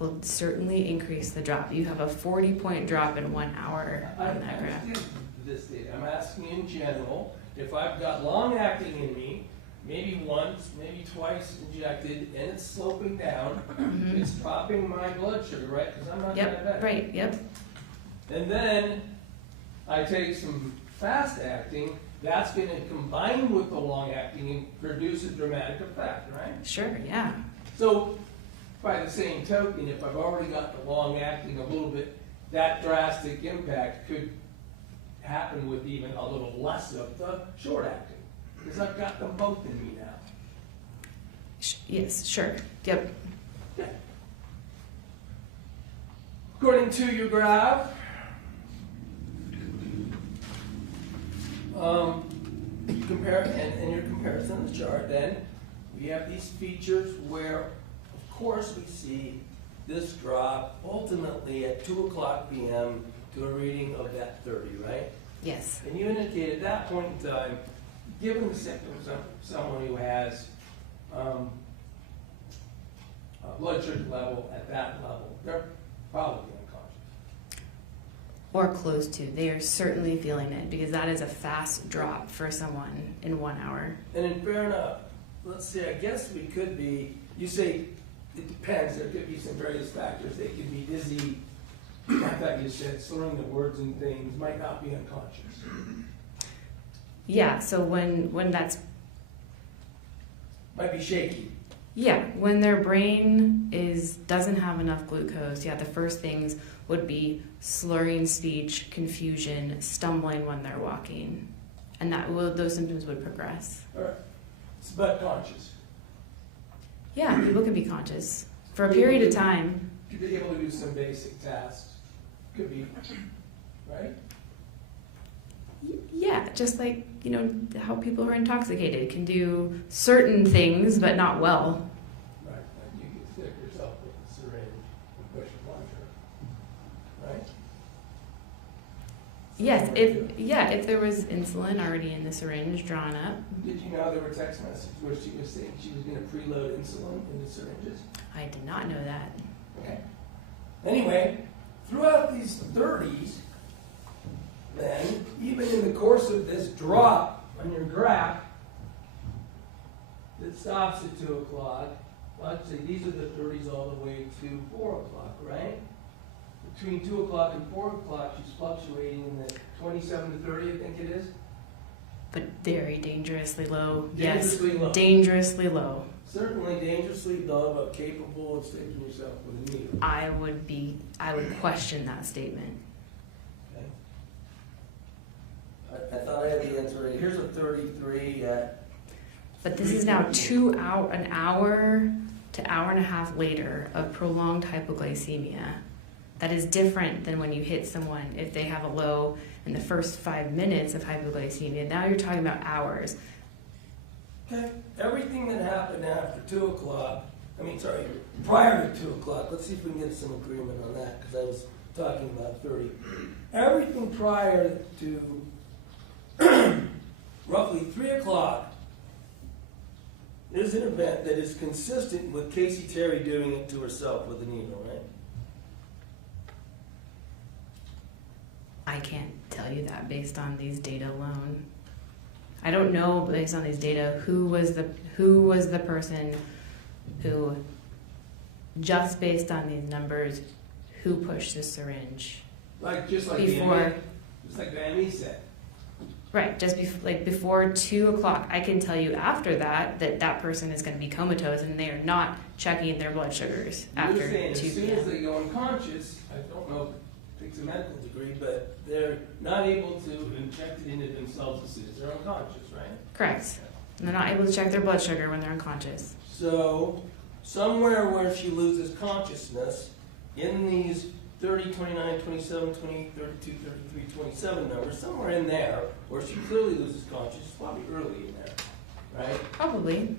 will certainly increase the drop. You have a 40-point drop in 1 hour I on that graph. understand this data, I'm asking in general, if I've got long-acting in me, maybe once, maybe twice injected, and it's sloping down, Mhm. it's dropping my blood sugar, right? Because I'm not Yep, diabetic. right, yep. And then I take some fast-acting, that's going to combine with the long-acting and produce a dramatic effect, right? Sure, yeah. So, by the same token, if I've already got the long-acting a little bit, that drastic impact could happen with even a little less of the short-acting, because I've got them both in me now. Yes, sure, yep. According to your graph, and your comparison of the chart, then we have these features where, of course, we see this drop ultimately at 2 o'clock p.m. to a reading of that 30, right? Yes. And you indicate at that point in time, given the symptoms of someone who has a blood sugar level at that level, they're probably unconscious. Or close to. They are certainly feeling it because that is a fast drop for someone in 1 hour. And in fair enough, let's see, I guess we could be, you say it depends, there could be some various factors. They could be dizzy, I thought you said slurring the words and things, might not be unconscious. Yeah, so when that's, Might be shaky. yeah, when their brain doesn't have enough glucose, yeah, the first things would be slurring speech, confusion, stumbling when they're walking. And those symptoms would progress. All right, but conscious. Yeah, people can be conscious for a period of time. Could be able to do some basic tasks. Could be, right? Yeah, just like, how people who are intoxicated can do certain things but not well. Right, like you get sick yourself with Yes, if there was insulin already in the syringe drawn up. Did you know there were text messages where she was saying she was gonna preload insulin into syringes? I did not know that. Okay. Anyway, throughout these 30s, then, even in the course of this drop on your graph that stops at 2 o'clock, actually these are the 30s all the way to 4 o'clock, right? Between 2 o'clock and 4 o'clock, she's fluctuating in the 27 to 30, I think it is. But very dangerously low. Dangerously Yes, low. dangerously low. Certainly dangerously low, but capable of sticking yourself with a needle. I would question that statement. Okay. I thought I had the answer right. Here's a 33 at. But this is now an hour to hour and a half later of prolonged hypoglycemia. That is different than when you hit someone if they have a low in the first 5 minutes of hypoglycemia. Now you're talking about hours. Okay. Everything that happened after 2 o'clock, prior to 2 o'clock, let's see if we can get some agreement on that, because I was talking about 30. Everything prior to roughly 3 o'clock is an event that is consistent with Casey Terry doing it to herself with a needle, right? I can't tell you that based on these data alone. I don't know based on these data who was the person who, just based on these numbers, who pushed the syringe. Just like Amy said. Right, just before 2 o'clock. I can tell you after that person is going to be comatose and they are not checking their blood sugars after 2 You're saying as soon p.m. as they go unconscious, I don't know if it takes a medical degree, but they're not able to inject it into themselves as soon as they're unconscious, right? Correct. And they're not able to check their blood sugar when they're unconscious. So, somewhere where she loses consciousness, in these 30, 29, 27, 28, 32, 33, 27 numbers, somewhere in there, where she clearly loses consciousness, probably early in there, right? Probably.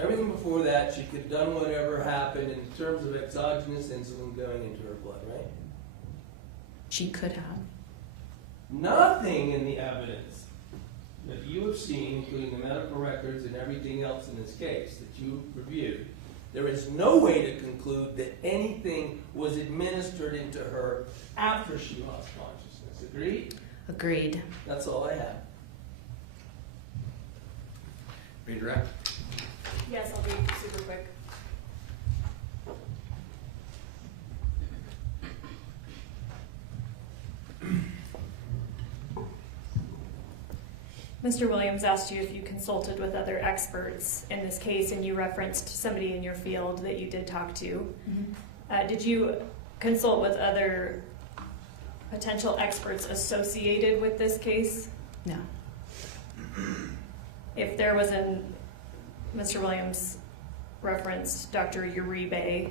Everything before that, she could have done whatever happened in terms of exogenous insulin going into her blood, right? She could have. Nothing in the evidence that you have seen, including the medical records and everything else in this case that you reviewed, there is no way to conclude that anything was administered into her after she lost consciousness. Agreed? Agreed. That's all I have. Redirect. Yes, I'll be super quick. Mr. Williams asked you if you consulted with other experts in this case, and you referenced somebody in your field that you did talk to. Mm-hmm. Did you consult with other potential experts associated with this case? No. If there was Mr. Williams referenced Dr. Uribe,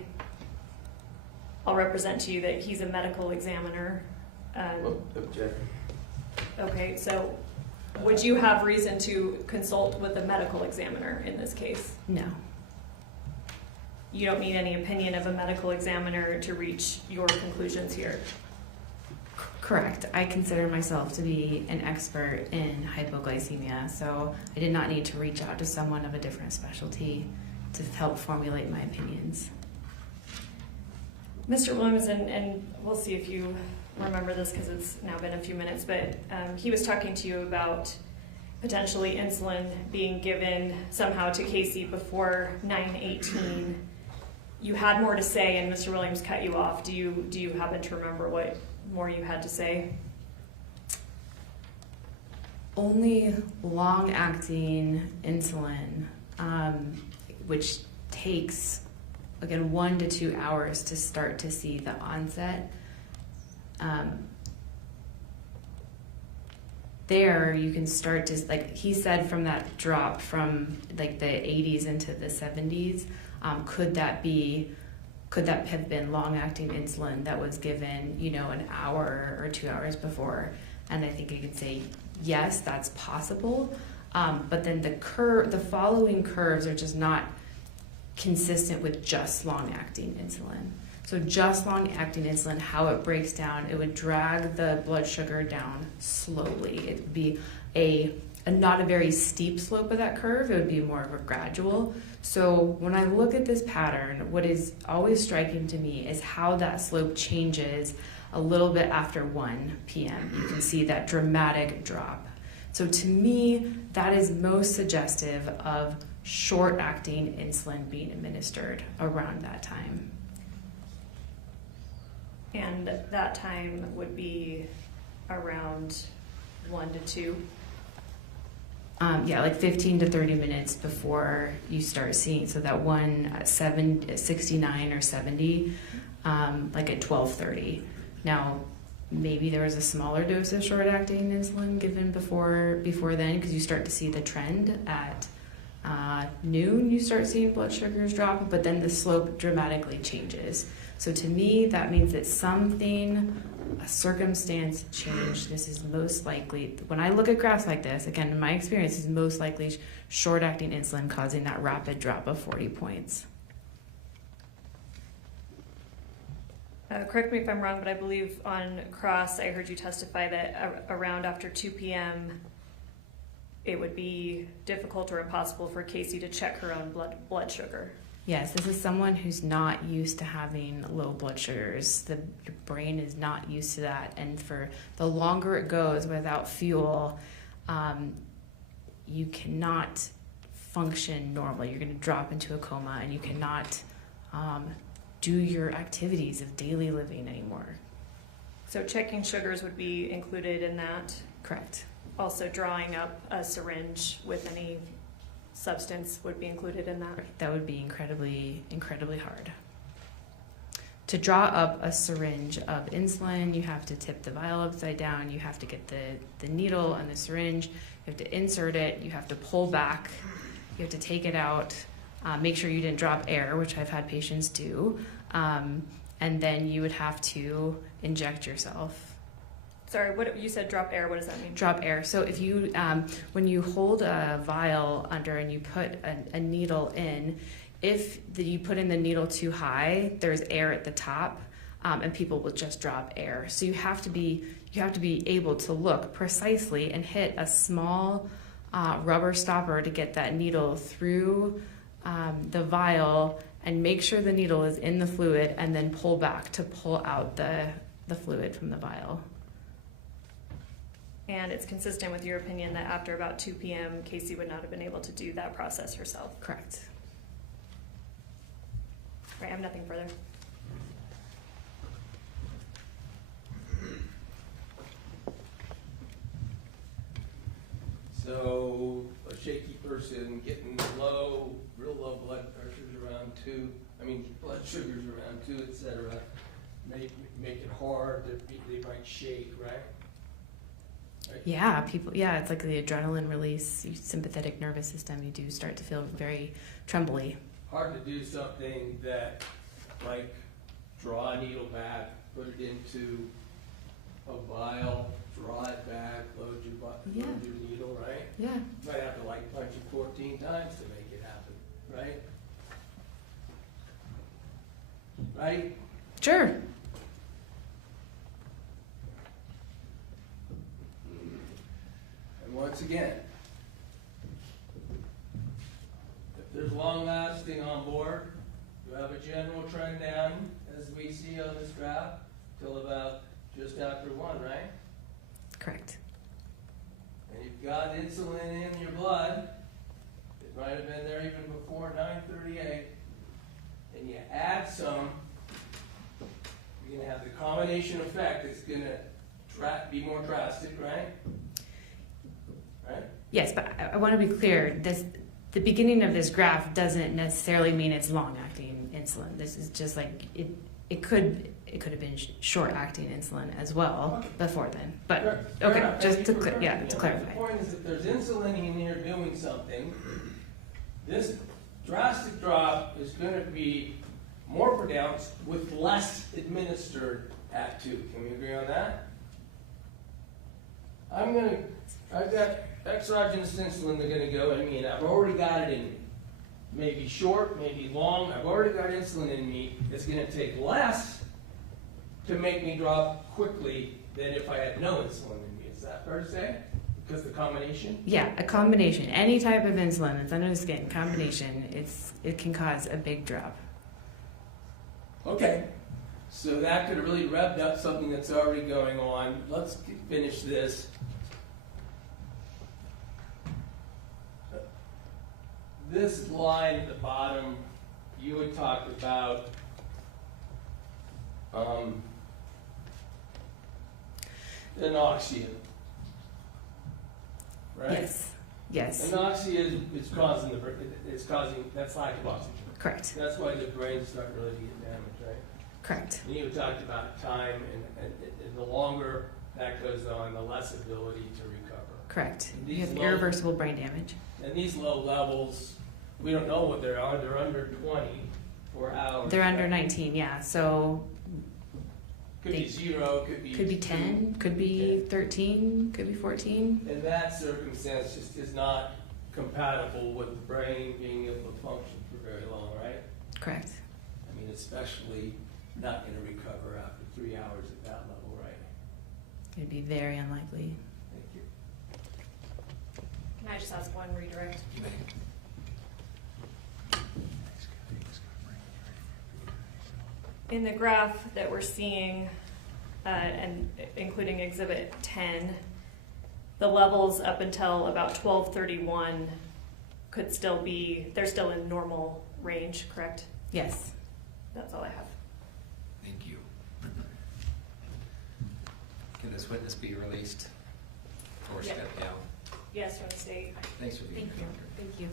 I'll represent to you that he's a medical examiner. Object. Okay, so would you have reason to consult with a medical examiner in this case? No. You don't need any opinion of a medical examiner to reach your conclusions here. Correct. I consider myself to be an expert in hypoglycemia, so I did not need to reach out to someone of a different specialty to help formulate my opinions. Mr. Williams, and we'll see if you remember this because it's now been a few minutes, but he was talking to you about potentially insulin being given somehow to Casey before 9/18. You had more to say, and Mr. Williams cut you off. Do you happen to remember what more you had to say? Only long-acting insulin, which takes, again, 1 to 2 hours to start to see the onset. There you can start to, like he said, from that drop from like the 80s into the 70s, could that have been long-acting insulin that was given, an hour or 2 hours before? And I think I could say, yes, that's possible. But then the following curves are just not consistent with just long-acting insulin. So just long-acting insulin, how it breaks down, it would drag the blood sugar down slowly. It would be not a very steep slope of that curve, it would be more of a gradual. So when I look at this pattern, what is always striking to me is how that slope changes a little bit after 1 p.m. You can see that dramatic drop. So to me, that is most suggestive of short-acting insulin being administered around that time. And that time would be around 1 to 2. Yeah, like 15 to 30 minutes before you start seeing. So that one at 69 or 70, like at 12:30. Now, maybe there was a smaller dose of short-acting insulin given before then, because you start to see the trend at noon. You start seeing blood sugars drop, but then the slope dramatically changes. So to me, that means that a circumstance changed. This is most likely, when I look at graphs like this, again, in my experience, is most likely short-acting insulin causing that rapid drop of 40 points. Correct me if I'm wrong, but I believe on cross, I heard you testify that around after 2 p.m., it would be difficult or impossible for Casey to check her own blood sugar. Yes, this is someone who's not used to having low blood sugars. Your brain is not used to that. And for the longer it goes without fuel, you cannot function normally. You're going to drop into a coma and you cannot do your activities of daily living anymore. So checking sugars would be included in that. Correct. Also drawing up a syringe with any substance would be included in that. Right. That would be incredibly hard. To draw up a syringe of insulin, you have to tip the vial upside down, you have to get the needle and the syringe, you have to insert it, you have to pull back, you have to take it out, make sure you didn't drop air, which I've had patients do, and then you would have to inject yourself. Sorry, what you said drop air, what does that mean? Drop air. So if you, when you hold a vial under and you put a needle in, if you put in the needle too high, there's air at the top, and people will just drop air. So you have to be able to look precisely and hit a small rubber stopper to get that needle through the vial and make sure the needle is in the fluid, and then pull back to pull out the fluid from the vial. And it's consistent with your opinion that after about 2 p.m., Casey would not have been able to do that process herself. Correct. Right, I have nothing further. So a shaky person getting real low blood pressures around 2, blood sugars around 2, et cetera, make it hard, they might shake, right? Yeah, it's like the adrenaline release, your sympathetic nervous system, you do start to feel very trembly. Hard to do something that, like, draw a needle back, put it into a vial, draw it back, load your needle, right? Yeah. You might have to, like, punch it 14 times to make it happen, right? Right? Sure. And once again, if there's long lasting on board, you have a general trend down, as we see on this graph, till about just after 1, right? Correct. And you've got insulin in your blood. It might have been there even before 9:38. And you add some, you're going to have the combination effect. It's going to be more drastic, right? Right? Yes, but I want to be clear. The beginning of this graph doesn't necessarily mean it's long-acting insulin. This is just like it could have been short-acting insulin as well before then. But okay, just to clarify. The point is that there's insulin in here doing something. This drastic drop is going to be more pronounced with less administered at 2. Can we agree on that? I've got exogenous insulin they're going to go in me, and I've already got it in me. maybe short, maybe long. I've already got insulin in me. It's going to take less to make me drop quickly than if I had no insulin in me. Is that fair to say? Because the combination? Yeah, a combination. Any type of insulin that's under the skin, combination, it can cause a big drop. Okay. So that could have really revved up something that's already going on. Let's finish this. This line at the bottom, you had talked about anoxia, right? Yes. Yes. Anoxia is causing that's lack of oxygen. Correct. That's why the brain's starting really to get damaged, right? Correct. And you talked about time, and the longer that goes on, the less ability to recover. Correct. These You have low- irreversible brain damage. And these low levels, we don't know what they are. They're under 20 for hours. They're under 19, yeah. So Could be 0, could be could be 2. 10, could be 13, could be 14. And that circumstance just is not compatible with the brain being able to function for very long, right? Correct. I mean, especially not going to recover after 3 hours at that level, right? It'd be very unlikely. Thank you. Can I just ask one redirect? You may. In the graph that we're seeing, and including Exhibit 10, the levels up until about 12:31 could still be, they're still in normal range, correct? Yes. That's all I have. Thank you. Can this witness be released or Yeah. stepped down? Yes, from the state. Thanks for being Thank here. you. Thank you.